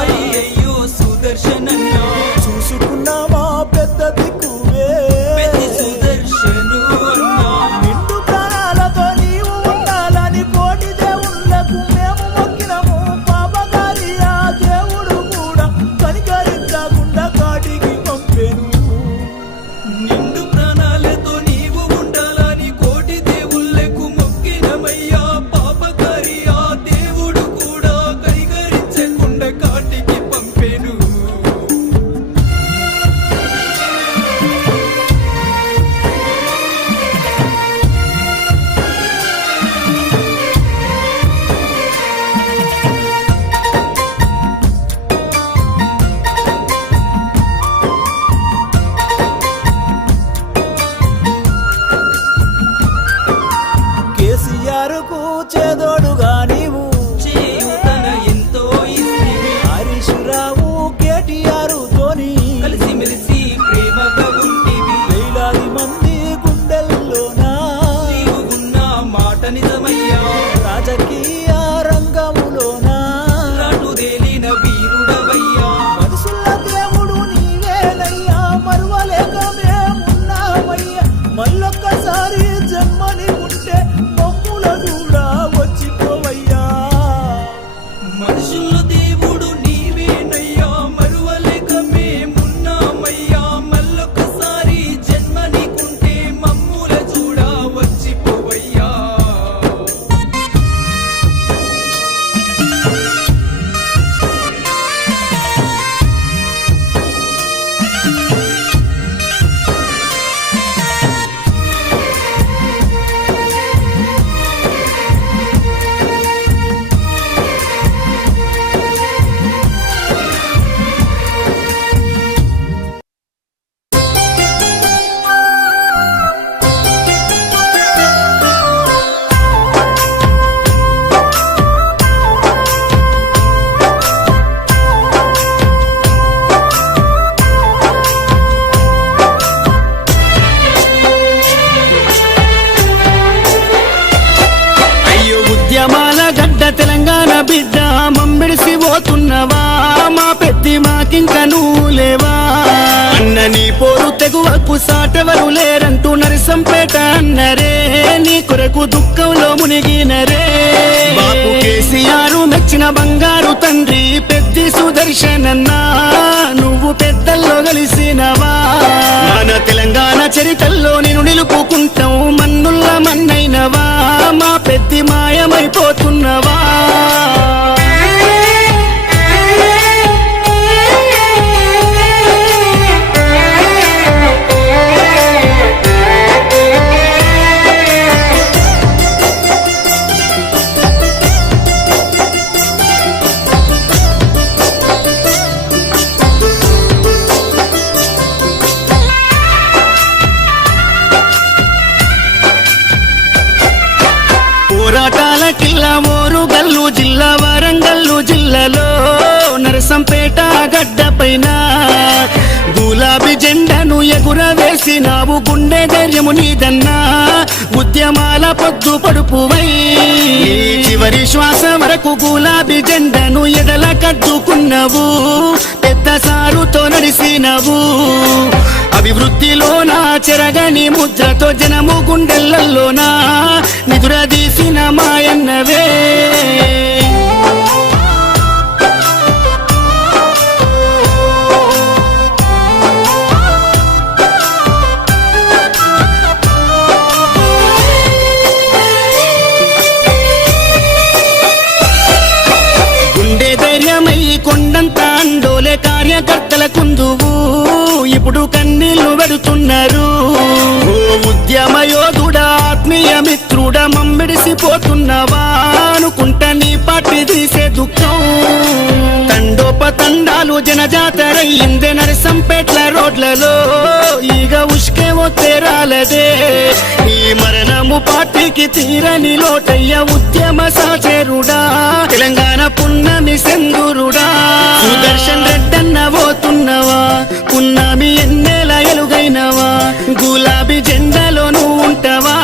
అయ్యయ్యో సుదర్శనన్నా చూసుకున్నామా పెద్ద దిక్కువే పెద్ద సుదర్శను అన్నా నిండు ప్రాణాలతో నీవు ఉండాలని కోటి దేవుళ్ళకు మేము మొక్కినము పాపకారి ఆ దేవుడు కూడా కనికరించకుండా కాటికి పంపెను నిండు ప్రాణాలతో నీవు ఉండాలని కోటి దేవుళ్ళకు మొక్కినమయ్యా పాపకారి ఆ దేవుడు కూడా కనికరించకుండా కాటికి పంపెను కేసీఆర్ కు చేదోడుగా నీవు చేయుతన ఎంతో ఇస్తివి హరీష్ రావు కేటీఆర్ తోని కలిసిమెలిసి ప్రేమగా ఉంటివి వేలాది మంది గుండెల్లోనా నీవు ఉన్న మాట నిజమయ్యా రాజకీయ రంగములోనా రాటుదేలిన వీరుడవయ్యా మనుషుల దేవుడు నీవేనయ్యా మరువలేక మేమున్నామయ్యా మళ్ళొక్కసారి జన్మని ఉంటే మమ్ముల కూడా వచ్చిపోవయ్యా మనుషుల దేవుడు నీవేనయ్యా మరువలేక మేమున్నామయ్యా మళ్ళొకసారి జన్మ నీకుంటే మమ్ముల చూడ వచ్చిపోవయ్యా అయ్యో ఉద్యమాల గడ్డ తెలంగాణ బిడ్డ మమ్మిడిసి పోతున్నవా మా పెద్ది మాకింక నువ్వు లేవా అన్న నీ పోరు తెగువకు సాటెవరు లేరంటూ నరసంపేట అన్నరే నీ కొరకు దుఃఖంలో మునిగినరే బాపు కేసీఆర్ మెచ్చిన బంగారు తండ్రి పెద్ది సుదర్శనన్నా నువ్వు పెద్దల్లో కలిసినవా మన తెలంగాణ చరితల్లో నేను నిలుపుకుంటాం మన్నుల్ల మన్నైనవా మా పెద్ది మాయమైపోతున్నవా పోరాటాల కిల్లా మోరుగల్లు జిల్లా వరంగల్లు జిల్లాలో నరసంపేట గడ్డ పైన గులాబీ జెండాను ఎగురవేసినావు గుండె ధైర్యము నీదన్నా ఉద్యమాల పొద్దు పడుపువై చివరి శ్వాస వరకు గులాబీ జెండాను ఎదల కద్దుకున్నావు పెద్ద సారుతో నడిసినవు అభివృద్ధిలోన చెరగని ముద్రతో జనము గుండెలలోన నిదురదీసిన మాయన్నవే గుండె ధైర్యమై కొండంత అండోలే కార్యకర్తల కుందువు ఇప్పుడు కన్నీళ్లు పెడుతున్నారు ఓ ఉద్యమ యోధుడా ఆత్మీయ మిత్రుడా మమ్మిడిసిపోతున్నవా అనుకుంటా నీ పార్టీ తీసే దుఃఖం తండోపతండాలు జనజాతరయ్యిందే నరసంపేట్ల రోడ్లలో ఈగ ఉష్కేమో తేరాలదే ఈ మరణము పార్టీకి తీరని లోటయ్య ఉద్యమ సాచేరుడా తెలంగాణ పున్నమి సెందురుడా సుదర్శన్ రెడ్డన్న పోతున్నవా పున్నమి ఎన్నేల ఎలుగైనవా గులాబీ జెండాలో నువ్వు ఉంటావా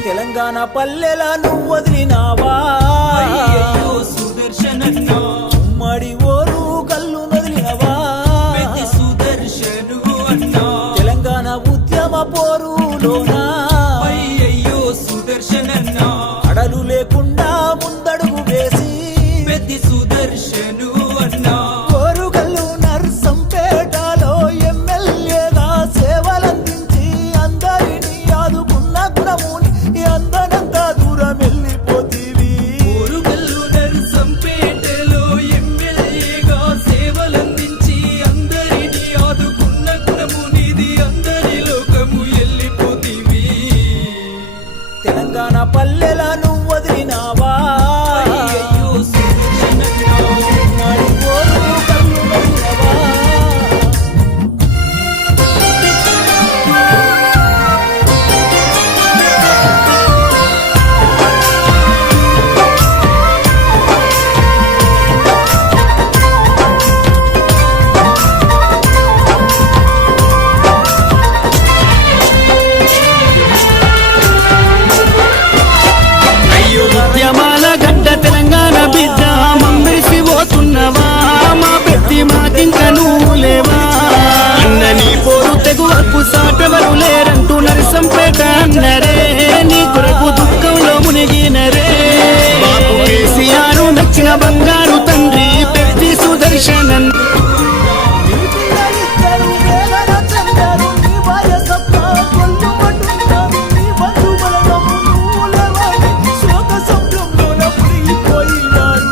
తెలంగాణ పల్లెల నువ్వు వదిలినావా అయ్యయ్యో సుదర్శనన్నా ఉమ్మడి ఓరు కల్లు వదిలినవా పెద్ద సుదర్శను అన్నా తెలంగాణ ఉద్యమ పోరులోనా అయ్యయ్యో సుదర్శనన్నా అడలు లేకుండా ముందడుగు వేసి పెద్ద సుదర్శను అన్నా ఓరుగల్లు నర్సంపేటలో ఎమ్మెల్యేగా సేవలందించి అందరినీ ఆదుకున్న గుణముని అందనంత దూరం వెళ్ళిపోతీవి ఊరుగల్లు నరసంపేటలో ఎమ్మెల్యేగా సేవలందించి అందరినీ ఆదుకున్న గుణము నీది అందరి లోకము వెళ్ళిపోతీవి తెలంగాణ పల్లెల నువ్వు వదిలినావా అయ్యయ్యో సుదర్శనన్నా ఉమ్మడి ఓరు కల్లు వదిలినవా అయ్యో ఉద్యమాల గడ్డ తెలంగాణ బిడ్డ మమ్మిడిసి పోతున్నవా మా పెద్ద మాకింక నువ్వు లేవా అన్న నీ పోరు తెగువకు సాటెవరు లేరంటూ నరసంపేట అన్నరే నీ కొరకు దుఃఖంలో మునిగినరే బాబు కేసీఆర్ నచ్చిన బంగారు తండ్రి పెద్ద సుదర్శనన్ నీ పిల్లలిద్దరూ వేదన చెందారు నీ భార్య సప్న కొల్లుమంటున్నారు నీ బంధువులను నువ్వు లేవని శోక సంభ్రమంలో మునిగిపోయినారు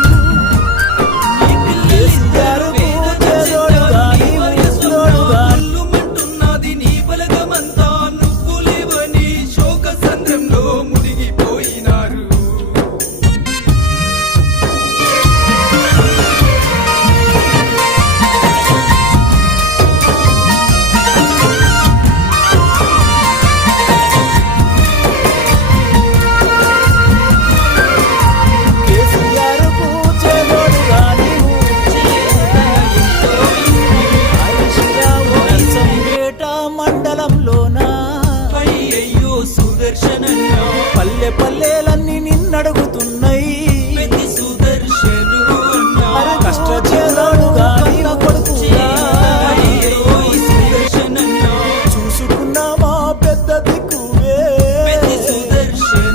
కేసీఆర్కు చేదోడుగా నీవు ముసలోడుగా మంటున్నది నీ బలగమంతా నువ్వు లేవని శోక సంద్రంలో మునిగిపోయినారు కేసీఆర్కు చేదోడుగా నీవు హరీశ్రావు నర్సంపేట మండలంలోనా అయ్యయ్యో సుదర్శనన్నా పల్లె పల్లెలన్నీ నిన్నడుగుతున్నాయి పెద్ద సుదర్శను అన్నా అరే కష్ట చేదోడుగా నీవు కొడుకుగా అయ్యయ్యో సుదర్శనన్నా చూసుకున్నామా పెద్ద దిక్కువే పెద్ద సుదర్శను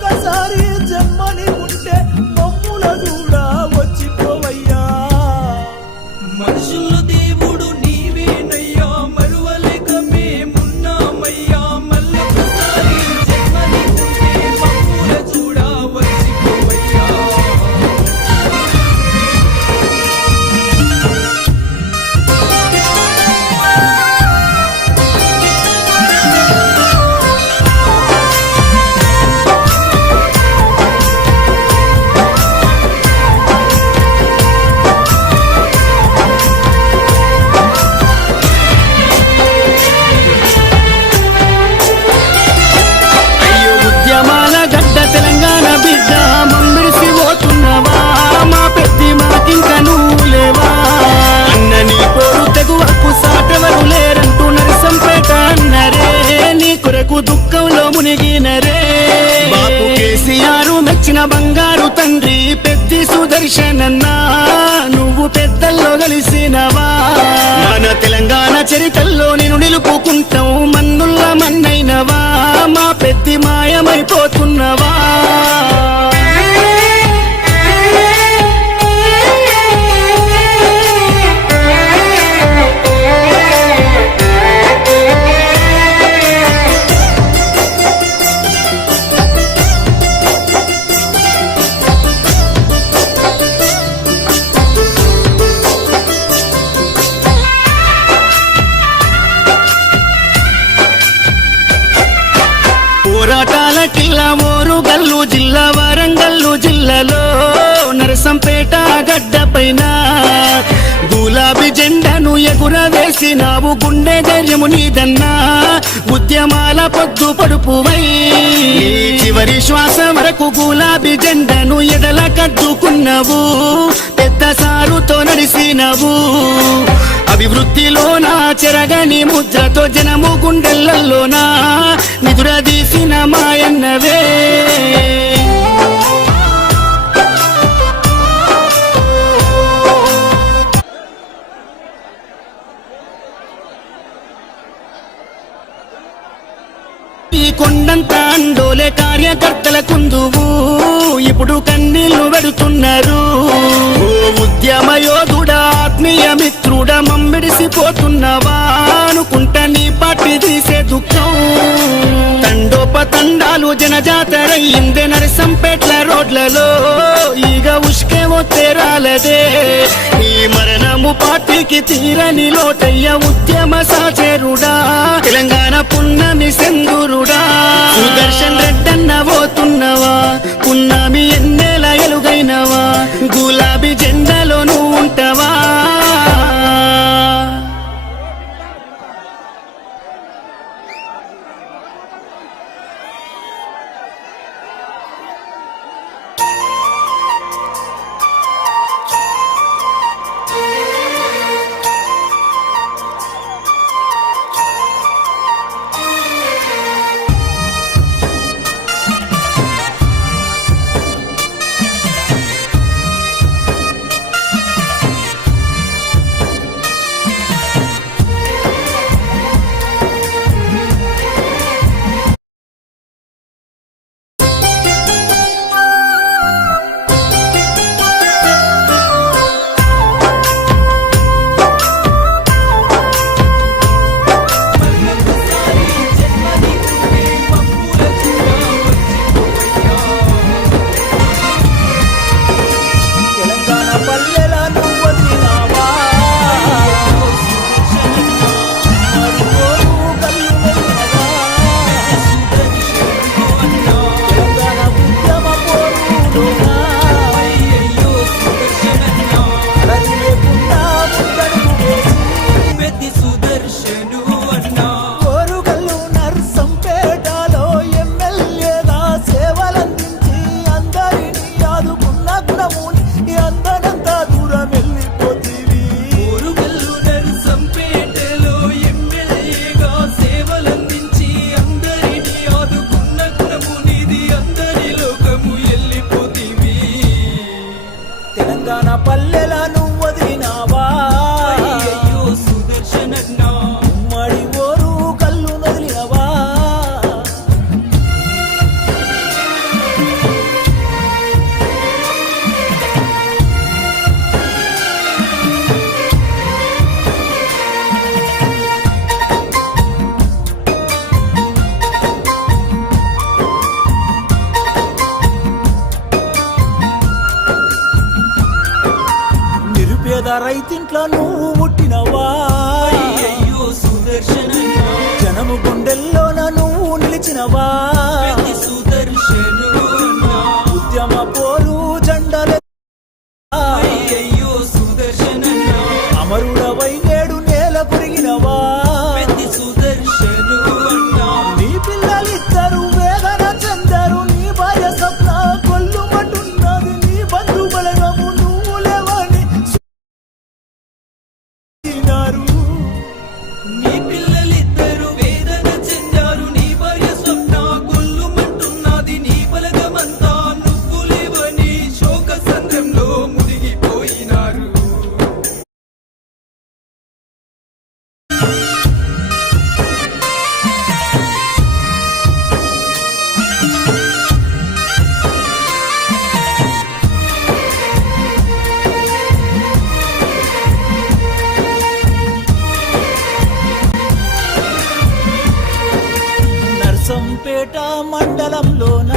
ఒక్కసారి జన్మని ఉంటే మమ్ముల కూడా వచ్చిపోవయ్యా. మనుషుల్లో దేవుడు నీవేనయ్యా, మరువలేక మేమున్నామయ్యా. మళ్ళొకసారి జన్మని ఉంటే మమ్ముల చూడ వచ్చిపోవయ్యా. అయ్యో ఉద్యమాల గడ్డ తెలంగాణ బిడ్డ మమ్మిడిసి పోతున్నవా మా పెద్ది మాకింక నువ్వు లేవా అన్న నీ పోరు తెగువకు సాటెవరు లేరంటూ నరసంపేట అన్నరే నీ కొరకు దుఃఖంలో మునిగినరే బాపు కేసీఆర్ మెచ్చిన బంగారు తండ్రి పెద్ది సుదర్శనన్నా నువ్వు పెద్దల్లో కలిసినవా మన తెలంగాణ చరిత్రలో నేను నిలుపుకుంటావు మన్నుల్ల మన్నైనవా మా పెద్ది మాయమైపోతున్నవా పోరాటాల కిల్లా ఓరుగల్లు జిల్లా వరంగల్లు జిల్లాలో నరసంపేట గడ్డ పైన గులాబీ జెండాను ఎగురవేసినావు గుండె ధైర్యము నీదన్నా ఉద్యమాల పొద్దు పడుపువై చివరి శ్వాస వరకు గులాబీ జెండాను ఎదల కట్టుకున్నావు పెద్ద సారుతో నడిసినవు అభివృద్ధిలోనా చెరగని ముద్రతో జనము గుండెలలోనా నిదురదీసిన మాయన్నవే ఈ కొండంత అండోలే కార్యకర్తల కుందువు ఇప్పుడు కన్నీళ్లు పెడుతున్నారు ఓ ఉద్యమ యోధుడా ఆత్మీయ మిత్రుడా మమ్మిడిసిపోతున్నవా అనుకుంట నీ పార్టీ తీసే దుఃఖం తండోపతండాలు జనజాతరయ్యిందే నరసంపేట్ల రోడ్లలో ఈగ ఉష్కేమో తేరాలదే ఈ మరణము పార్టీకి తీరని లోటయ్య ఉద్యమ సాచేరుడా తెలంగాణ పున్నమి సెందురుడా సుదర్శన్ రెడ్డన్న పోతున్నవా పున్నమి ఎన్నేల ఎలుగైనవా గులాబీ జెండాలో నువ్వు ఉంటావా రైతింట్లో నువ్వు పుట్టినవా అయ్యయ్యో సుదర్శనన్నా జనము గుండెల్లోన నువ్వు నిలిచినవా పెద్ది సుదర్శనున్నా ఉద్యమ పోరు జెండలే అయ్యయ్యో సుదర్శనన్నా అమరుడవై నేడు నేల కొరిగినవా పెద్ది సుదర్శనున్నా నీ పిల్లలిద్దరు వేదన చెందరు నీ భార్య స్వప్న కొల్లుమంటున్నది నీ బంధు బలగము నువ్వు లేవని సూచినారు. నీ పిల్లలిద్దరు వేదన చెందారు నీ భార్య స్వప్న కొల్లుమంటున్నది నీ బలగమంతా నువ్వు లేవని శోక సంద్రంలో మునిగిపోయినారు నర్సంపేట మండలంలోన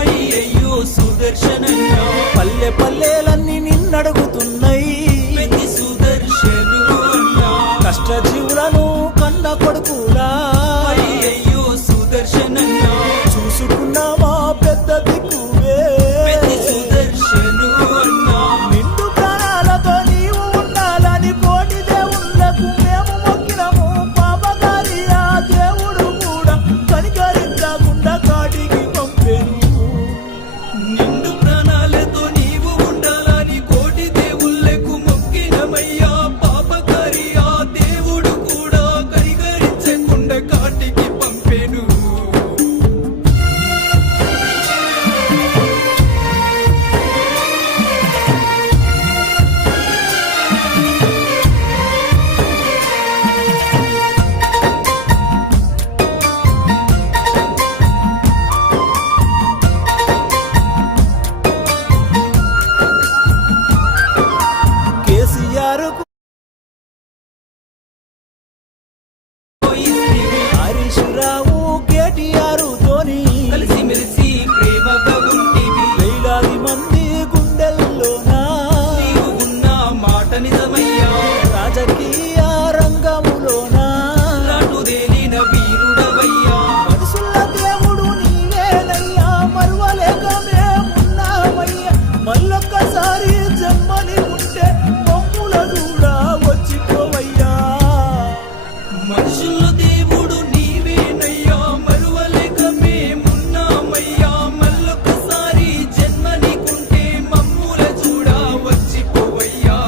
అయ్యయ్యో సుదర్శనన్నా పల్లె పల్లెలన్నీ నిన్నడుగుతున్నాయి పెద్ది సుదర్శనున్నా కష్టజీవులను కన్న కొడుకులా అయ్యయ్యో సుదర్శనన్నా చూసుకున్నావా పెద్ద దిక్కువే పెద్ది సుదర్శనున్నా నిండు ప్రాణాలతో నీవు ఉండాలని కోటి దేవుళ్ళకు మేము మొక్కినము పాపకారి ఆ దేవుడు కూడా కనికరించకుండా కాటికి పంపెను నిండు ప్రాణాలతో నీవు ఉండాలని కోటి దేవుళ్ళకు మొక్కినమయ్యా పాపకారి ఆ దేవుడు కూడా కనికరించకుండా కాటికి పంపెను కేసీఆర్ పోయిస్తివి హరీష్ రావు కేటీఆర్ తోని కలిసిమెలిసి ప్రేమగా ఉంటివి వేలాది మంది గుండెల్లోనా నీవు ఉన్న మాట నిజమయ్యా రాజకీయ రంగములోనా రాటుదేలిన వీరుడవయ్యా మనుషుల దేవుడు నీవేనయ్యా మరువలేక మేమున్నామయ్యా మళ్ళొక్కసారి జన్మని ఉంటే మమ్ముల కూడా వచ్చిపోవయ్యా మనుషుల దేవుడు నీవేనయ్యా మరువలేక మేమున్నామయ్యా మళ్ళొకసారి జన్మ నీకుంటే మమ్ముల చూడ వచ్చిపోవయ్యా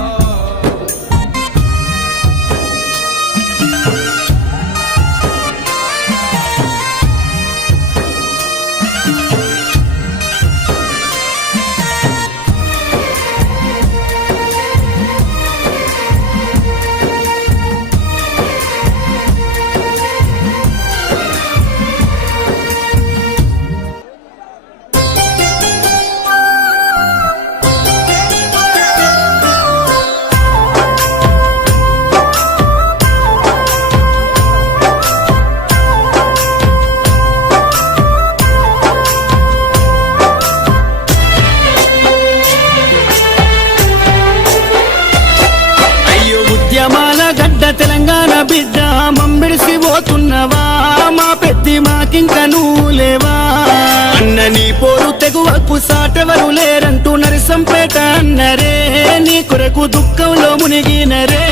అయ్యో ఉద్యమాల గడ్డ తెలంగాణ బిడ్డ మమ్మిడిసి పోతున్నవా మా పెద్ది మాకింక నువ్వు లేవా అన్న నీ పోరు తెగువకు సాటెవరు లేరంటూ నరసంపేట అన్నరే నీ కొరకు దుఃఖంలో మునిగినరే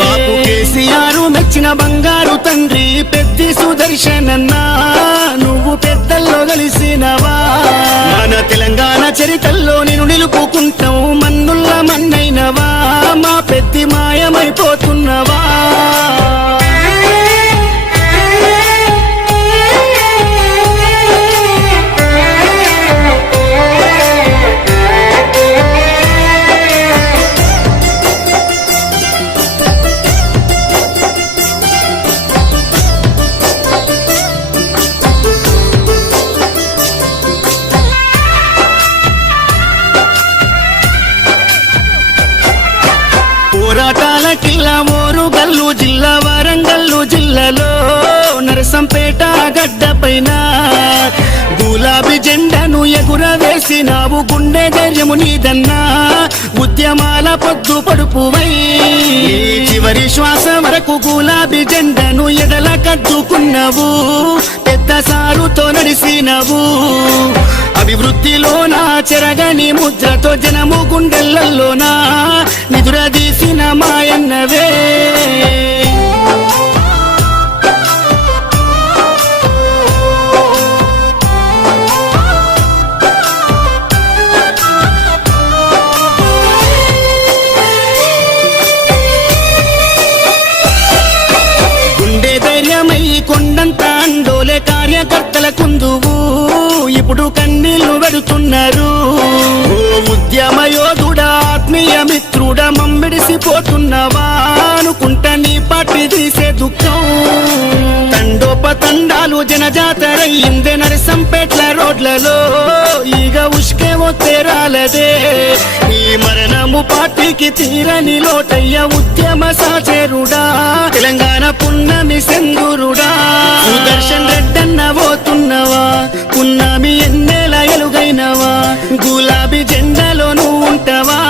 బాపు కేసీఆర్ మెచ్చిన బంగారు తండ్రి పెద్ది సుదర్శనన్నా నువ్వు పెద్దల్లో కలిసినవా మన తెలంగాణ చరితల్లో నేను నిలుపుకుంటావు మన్నుల్ల మన్నైనవా మా పెద్ది మాయమైపోతున్నవా పోరాటాల కిల్లా మోరుగల్లు జిల్లా వరంగల్లు జిల్లాలో నరసంపేట గడ్డ పైన గులాబీ జెండాను ఎగురవేసినావు గుండె ధైర్యము నీదన్నా ఉద్యమాల పొద్దు పడుపువై చివరి శ్వాస వరకు గులాబీ జెండను ఎదల కట్టుకున్నవు పెద్ద సారుతో నడిసినవు అభివృద్ధిలోన చెరగని ముద్రతో జనము గుండెలలోన నిదురదీసిన మాయన్నవే కొండంత అండోలే కార్యకర్తల కుందువు ఇప్పుడు కన్నీళ్లు పెడుతున్నారు ఉద్యమ యోధుడా ఆత్మీయ మిత్రుడా మమ్మిడిసిపోతున్నవా అనుకుంట నీ పార్టీ తీసే దుఃఖం తండోపతండాలు జనజాతరయ్యిందే నరసంపేట్ల రోడ్లలో ఈగ ఉష్కే రాలదే ఈ మరణము పార్టీకి తీరని లోటయ్య ఉద్యమ సాచేరుడా తెలంగాణ పున్నమి సెందురుడా సుదర్శన్ రెడ్డన్న పోతున్నవా పున్నమి ఎన్నేల ఎలుగైనవా గులాబీ జెండాలో నువ్వు ఉంటావా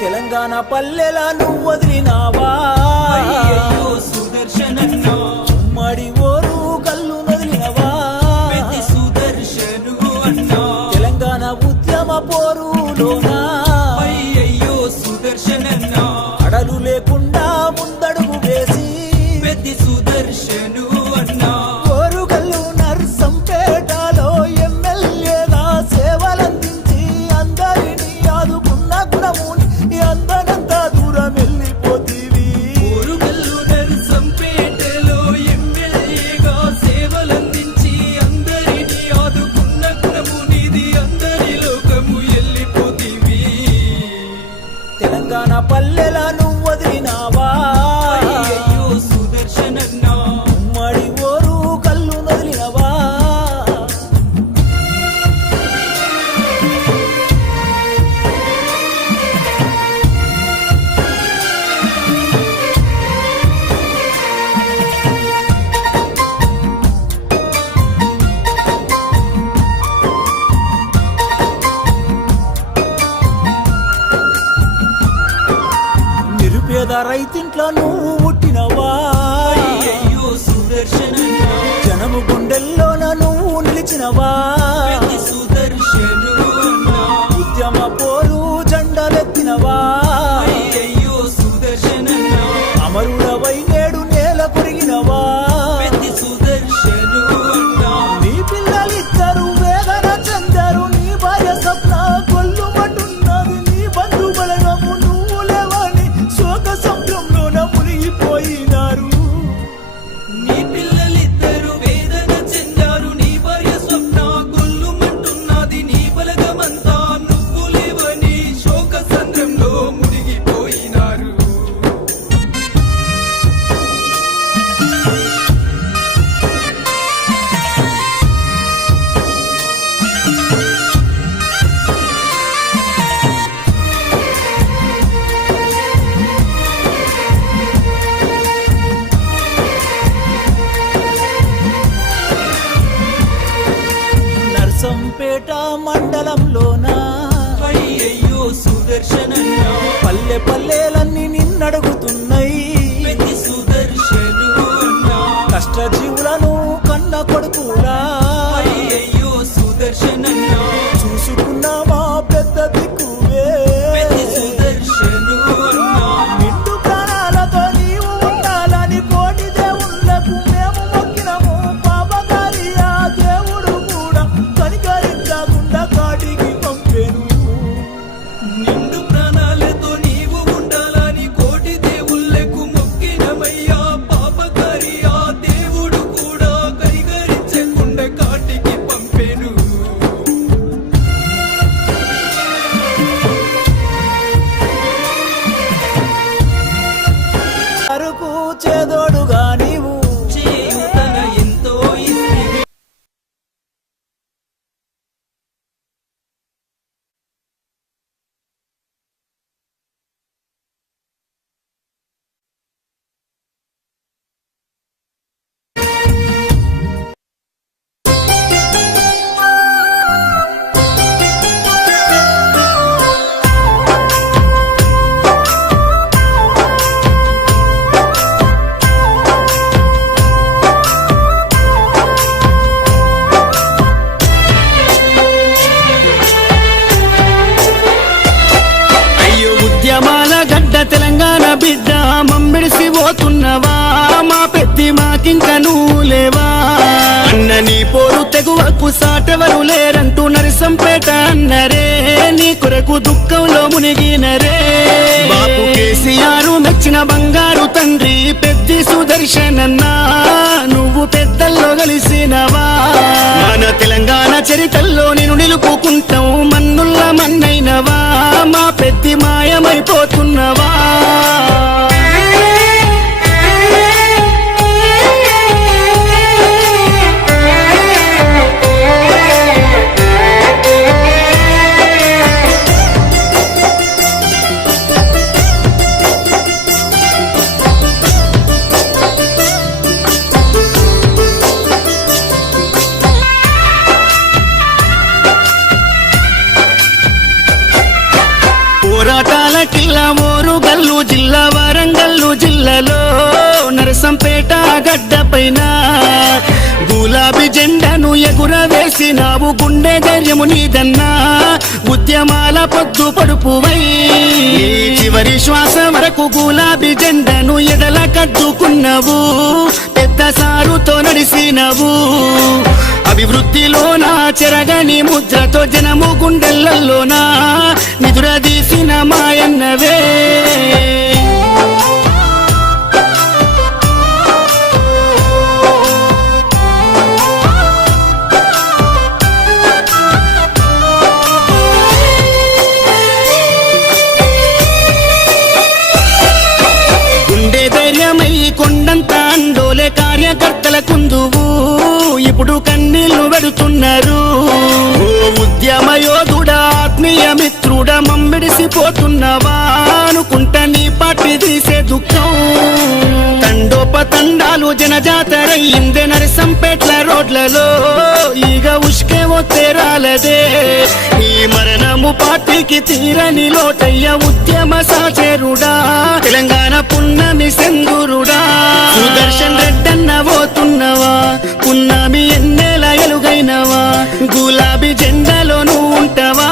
తెలంగాణ పల్లెల నువ్వు వదిలినావా అయ్యయ్యో సుదర్శనన్నా ఉమ్మడి ఓరు కల్లు వదిలినవా పెద్ది సుదర్శను అన్నా తెలంగాణ ఉద్యమ పోరులోనా అయ్యయ్యో సుదర్శనన్నా అడలు లేకుండా ముందడుగు వేసి పెద్ది సుదర్శను అన్నా ఓరు కల్లు నర్సంపేటలో ఎమ్మెల్యేగా సేవలందించి అందరినీ ఆదుకున్న గుణముని అందనంత దూరం వెళ్ళిపోతీవి ఊరుగల్లు నరసంపేటలో ఎమ్మెల్యేగా సేవలందించి అందరినీ ఆదుకున్న గుణము నీది అందరి లోకము వెళ్ళిపోతీవి తెలంగాణ పల్లెల నువ్వు వదిలినావా అయ్యయ్యో సుదర్శనన్నా ఉమ్మడి ఓరు కల్లు వదిలినవా నిరుపేద రైతింట్లో నువ్వు పుట్టినవా అయ్యయ్యో సుదర్శనన్నా జనము గుండెల్లోన నువ్వు నిలిచినవా పెద్ది సుదర్శను అన్నా ఉద్యమ పోరు జెండలెత్తినవా అయ్యయ్యో సుదర్శనన్నా అమరుడవై నేడు నేల కొరిగినవా పెద్ది సుదర్శను అన్నా నీ పిల్లలిద్దరు వేదన చెందారు నీ భార్య స్వప్న కొల్లుమంటున్నది నీ బంధు బలగము నువ్వు లేవని శోక సంద్రంలోన మునిగిపోయినారు నీ పిల్లలిద్దరు వేదన చెందారు నీ భార్య స్వప్న గొల్లుమంటున్నది నీ బలగమంతా నువ్వు లేవని శోక సంద్రంలో మునిగిపోయినారు నర్సంపేట మండలంలోన అయ్యయ్యో సుదర్శనన్నా పల్లె పల్లెలన్నీ నిన్నడుగుతున్నాయి పెద్ది సుదర్శను అన్నా కష్టజీవులను కన్న కొడుకులా అయ్యయ్యో సుదర్శనన్నా చూసుకున్నామా పెద్ద దిక్కువే పెద్ది సుదర్శను అన్నా నిండు ప్రాణాలతో నీవు ఉండాలని కోటి దేవుళ్లకు మేము మొక్కినము పాపకారి ఆ దేవుడు కూడా కనికరించకుండా కాటికి పంపెను నిండు ప్రాణాలతో నీవు ఉండాలని బిడ్డ మమ్మిడిసి పోతున్నవా మా పెద్ది మాకింక నువ్వు లేవా అన్న నీ పోరు తెగువకు సాటెవరు లేరంటూ నరసంపేట అన్నరే నీ కొరకు దుఃఖంలో మునిగినరే బాపు కేసీఆర్ మెచ్చిన బంగారు తండ్రి పెద్ది సుదర్శనన్నా నువ్వు పెద్దల్లో కలిసినవా మన తెలంగాణ చరిత్రలో నేను నిలుపుకుంటాం మన్నుల్ల మన్నైనవా మా పెద్ది మాయమైపోతున్నవా పోరాటాల కిల్లా మోరుగల్లు జిల్లా వరంగల్లు జిల్లాలో నరసంపేట గడ్డ పైన గులాబీ జెండాను ఎగురవేసినావు గుండె ధైర్యము నీదన్నా ఉద్యమాల పొద్దు పడుపువై నీ చివరి శ్వాస వరకు గులాబీ జెండాను ఎడల కద్దుకున్నావు పెద్ద సారుతో నడిసినవు అభివృద్ధిలోనా చెరగని ముద్రతో జనము గుండెలలోనా నిదురదీసిన మాయన్నవే గుండె ధైర్యమై కొండంత అండోలే కార్యకర్తల కుందువు ఇప్పుడు కన్నీళ్లు పెడుతున్నారు ఓ ఉద్యమ యోధుడా ఆత్మీయ మిత్రుడా మమ్మిడిసిపోతున్నవా అనుకుంటా నీ పార్టీ తీసే దుఃఖం తండోపతండాలు జనజాతరయ్యిందే నరసంపేట్ల రోడ్లలో ఈగ ఉష్కేవో తేరాలదే ఈ మరణము పార్టీకి తీరని లోటయ్య ఉద్యమ సాచేరుడా తెలంగాణ పున్నమి సెందురుడా సుదర్శన్ రెడ్డన్న పోతున్నవా పున్నమి ఎన్నేల ఎలుగైనవా గులాబీ జెండాలో నువ్వు ఉంటావా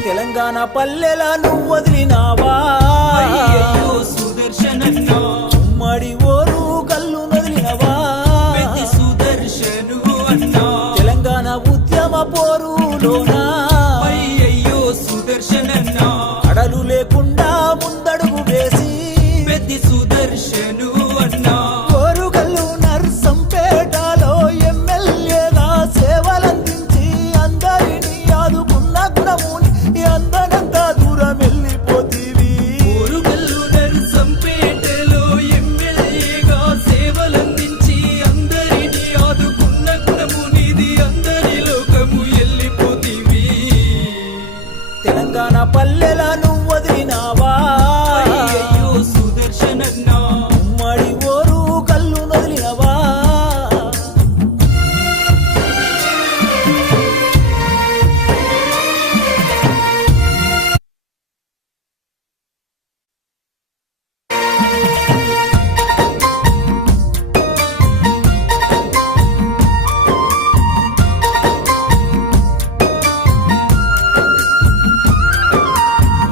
తెలంగాణ పల్లెల నువ్వు వదిలినావా అయ్యయ్యో సుదర్శనన్నా ఉమ్మడి ఓరు కల్లు నదిలినవా పెద్ది సుదర్శను అన్నా తెలంగాణ ఉద్యమ పోరులోనా అయ్యయ్యో సుదర్శనన్నా అడలు లేకుండా ముందడుగు వేసి పెద్ది సుదర్శను అన్నా ఓరుగల్లు నర్సంపేటలో ఎమ్మెల్యేగా సేవలందించి అందరినీ ఆదుకున్న గుణముని అందనంత దూరం వెళ్ళిపోతీవి ఊరుగల్లు నరసంపేటలో ఎమ్మెల్యేగా సేవలందించి అందరినీ ఆదుకున్న గుణము నీది అందరి లోకము వెళ్ళిపోతీవి తెలంగాణ పల్లెల నువ్వు వదిలినావా అయ్యయ్యో సుదర్శనన్నా ఉమ్మడి ఓరు కల్లు నదిలినవా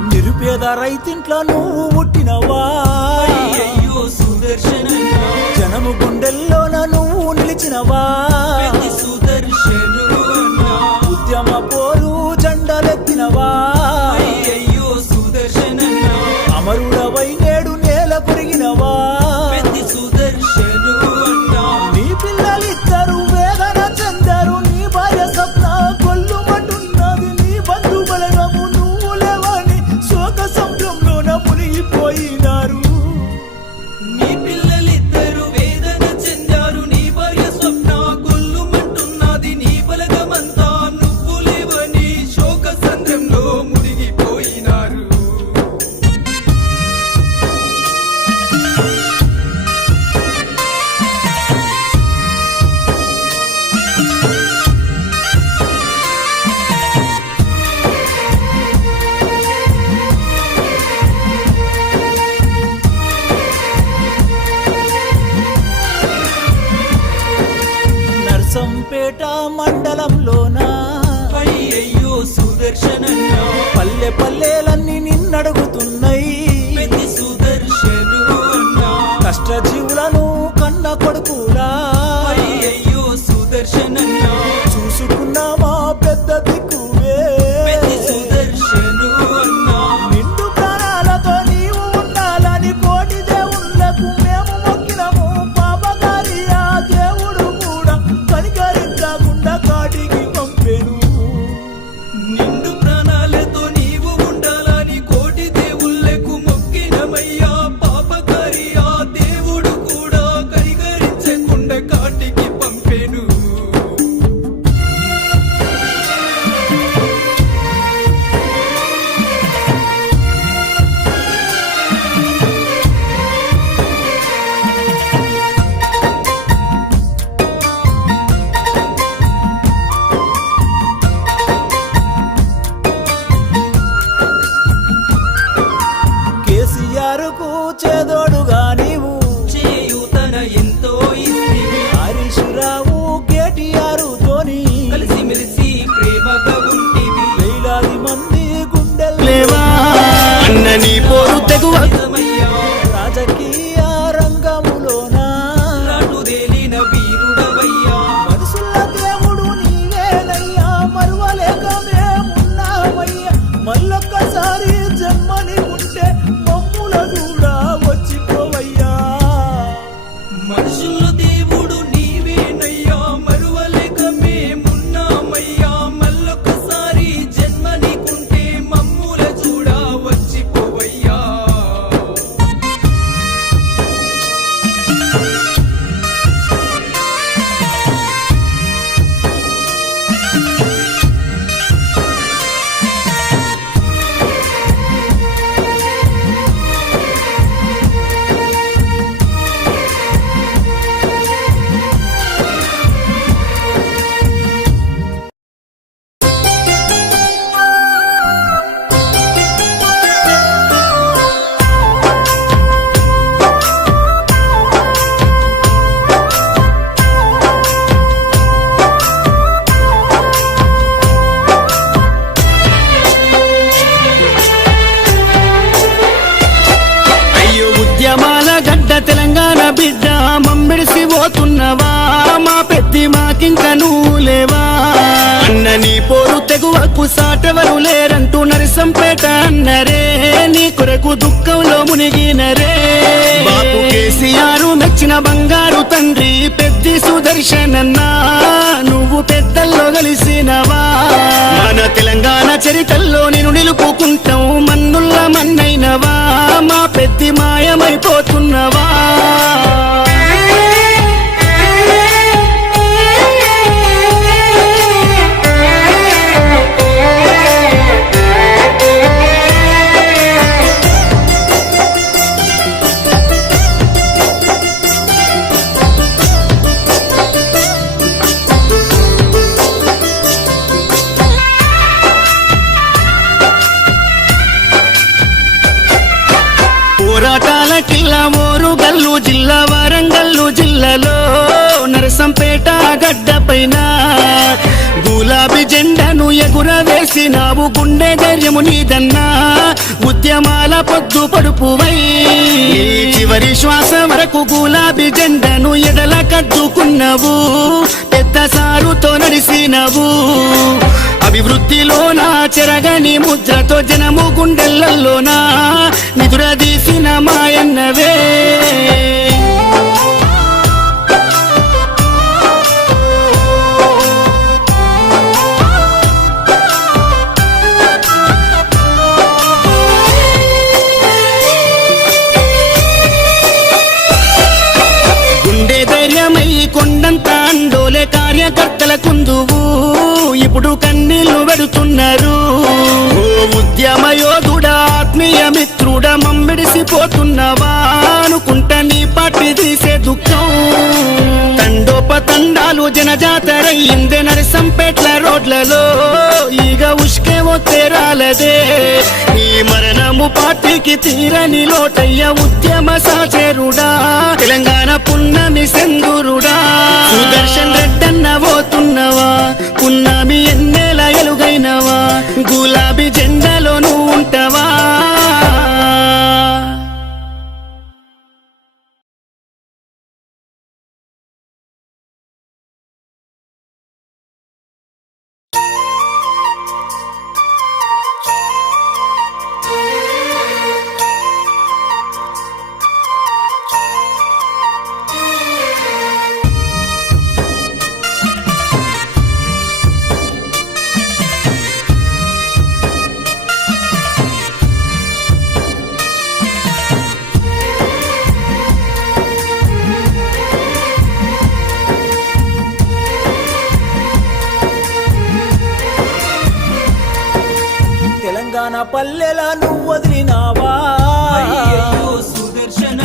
నిరుపేద రైతింట్లో నువ్వు పుట్టినవా అయ్యయ్యో సుదర్శనన్నా జనము గుండెల్లోన నువ్వు నిలిచినవా పెద్ది సుదర్శను అన్నా ఉద్యమ పోరు జెండలెత్తినవా అయ్యయ్యో సుదర్శనన్నా అమరుడవై నేడు నేల కొరిగినవా పెద్ది సుదర్శను అన్నా నీ పిల్లలిద్దరు వేదన చెందారు నీ భార్య స్వప్న కొల్లుమంటున్నది నీ బంధు బలగము నువ్వు లేవని శోక సముద్రంలోన మునిగిపోయినారు నీ పిల్లలిద్దరు పల్లె పల్లెలన్నీ నిన్నడుగుతున్నాయి పెద్ది సుదర్శను అన్నా కష్టజీవులను కన్న కొడుకులా అయ్యయ్యో సుదర్శనన్నా చూసుకున్నామా పెద్ద దిక్కువే పెద్ది సుదర్శను అన్నా నిండు ప్రాణాలతో నీవు ఉండాలని కోటి దేవుళ్ళకు మేము మొక్కినము పాపకారి ఆ దేవుడు కూడా కనికరించకుండా కాటికి పంపెను నిండు ప్రాణాలతో నీవు ఉండాలని కోటి దేవుళ్ళకు మొక్కినమయ్యా పాపకారి ఆ దేవుడు కూడా కనికరించకుండా కాటికి పంపెను కేసీఆర్ కు చేదోడుగా నీవు చేయూతన ఎంతో ఇస్తివి హరీష్ రావు కేటీఆర్ తోని కలిసిమెలిసి ప్రేమగా ఉంటివి వేలాది మంది గుండెలు లేవా అన్న నీ పోరు తెగువ నిజమయ్యా రాజకీయ రంగములోన రాటుదేలిన వీరుడవయ్యా మనుషుల దేవుడు నీవేనయ్యా మరువలేక మేమున్నామయ్యా మళ్ళొక్కసారి జన్మని ఉంటే మమ్ముల కూడా వచ్చిపోవయ్యా మనుషుల దేవుడు నీవేనయ్యా మరువలేక మేమున్నామయ్యా మళ్ళొకసారి జన్మ నీకుంటే మమ్ముల చూడా వచ్చిపోవయ్యా అయ్యో ఉద్యమాల గడ్డ తెలంగాణ బిడ్డ మమ్మిడిసి పోతున్నవా మా పెద్ది మాకింక నువ్వు లేవా అన్న నీ పోరు తెగువకు సాటెవరు లేరంటూ నరసంపేట అన్నరే నీ కొరకు దుఃఖంలో మునిగినరే బాపు కేసీఆర్ మెచ్చిన బంగారు తండ్రి పెద్ది సుదర్శనన్నా నువ్వు పెద్దల్లో కలిసినవా మన తెలంగాణ చరితల్లో నేను నిలుపుకుంటాం మన్నుల్ల మన్నైనవా మా పెద్ది మాయమైపోతున్నవా పోరాటాల కిల్లా మోరు గల్లు జిల్లా వరంగల్లు జిల్లాలో నరసంపేట గడ్డ పైన గులాబీ జెండాను ఎగురవేసినావు గుండె ధైర్యము నీదన్నా ఉద్యమాల పొద్దు పడుపువై నీ చివరి శ్వాస వరకు గులాబీ జెండాను ఎడల కద్దుకున్నావు పెద్ద సారుతో నడిసినవు అభివృద్ధిలోన చెరగని ముద్రతో జనము గుండెలలోన నిదురదీసిన మాయన్నవే గుండె ధైర్యమై కొండంత అండోలే కార్యకర్తల కుందువు ఇప్పుడు కన్నీళ్లు పెడుతున్నారు ఓ ఉద్యమ యోధుడా ఆత్మీయ మిత్రుడా మమ్మిడిసిపోతున్నవా అనుకుంటా నీ పార్టీ తీసే దుఃఖం తండోపతండాలు జనజాతరయ్యిందే నరసంపేట్ల రోడ్లలో ఈగ ఉష్కేవో తేరాలదే ఈ మరణము పార్టీకి తీరని లోటయ్య ఉద్యమ సాచేరుడా తెలంగాణ పున్నమి సెందురుడా సుదర్శన్ రెడ్డన్న పోతున్నవా పున్నమి ఎన్నెల ఎలుగైనవా గులాబీ జెండాలో నువ్వు శ్మశాన పల్లెలా నువ్వు వదిలినావా అయ్యయ్యో సుదర్శన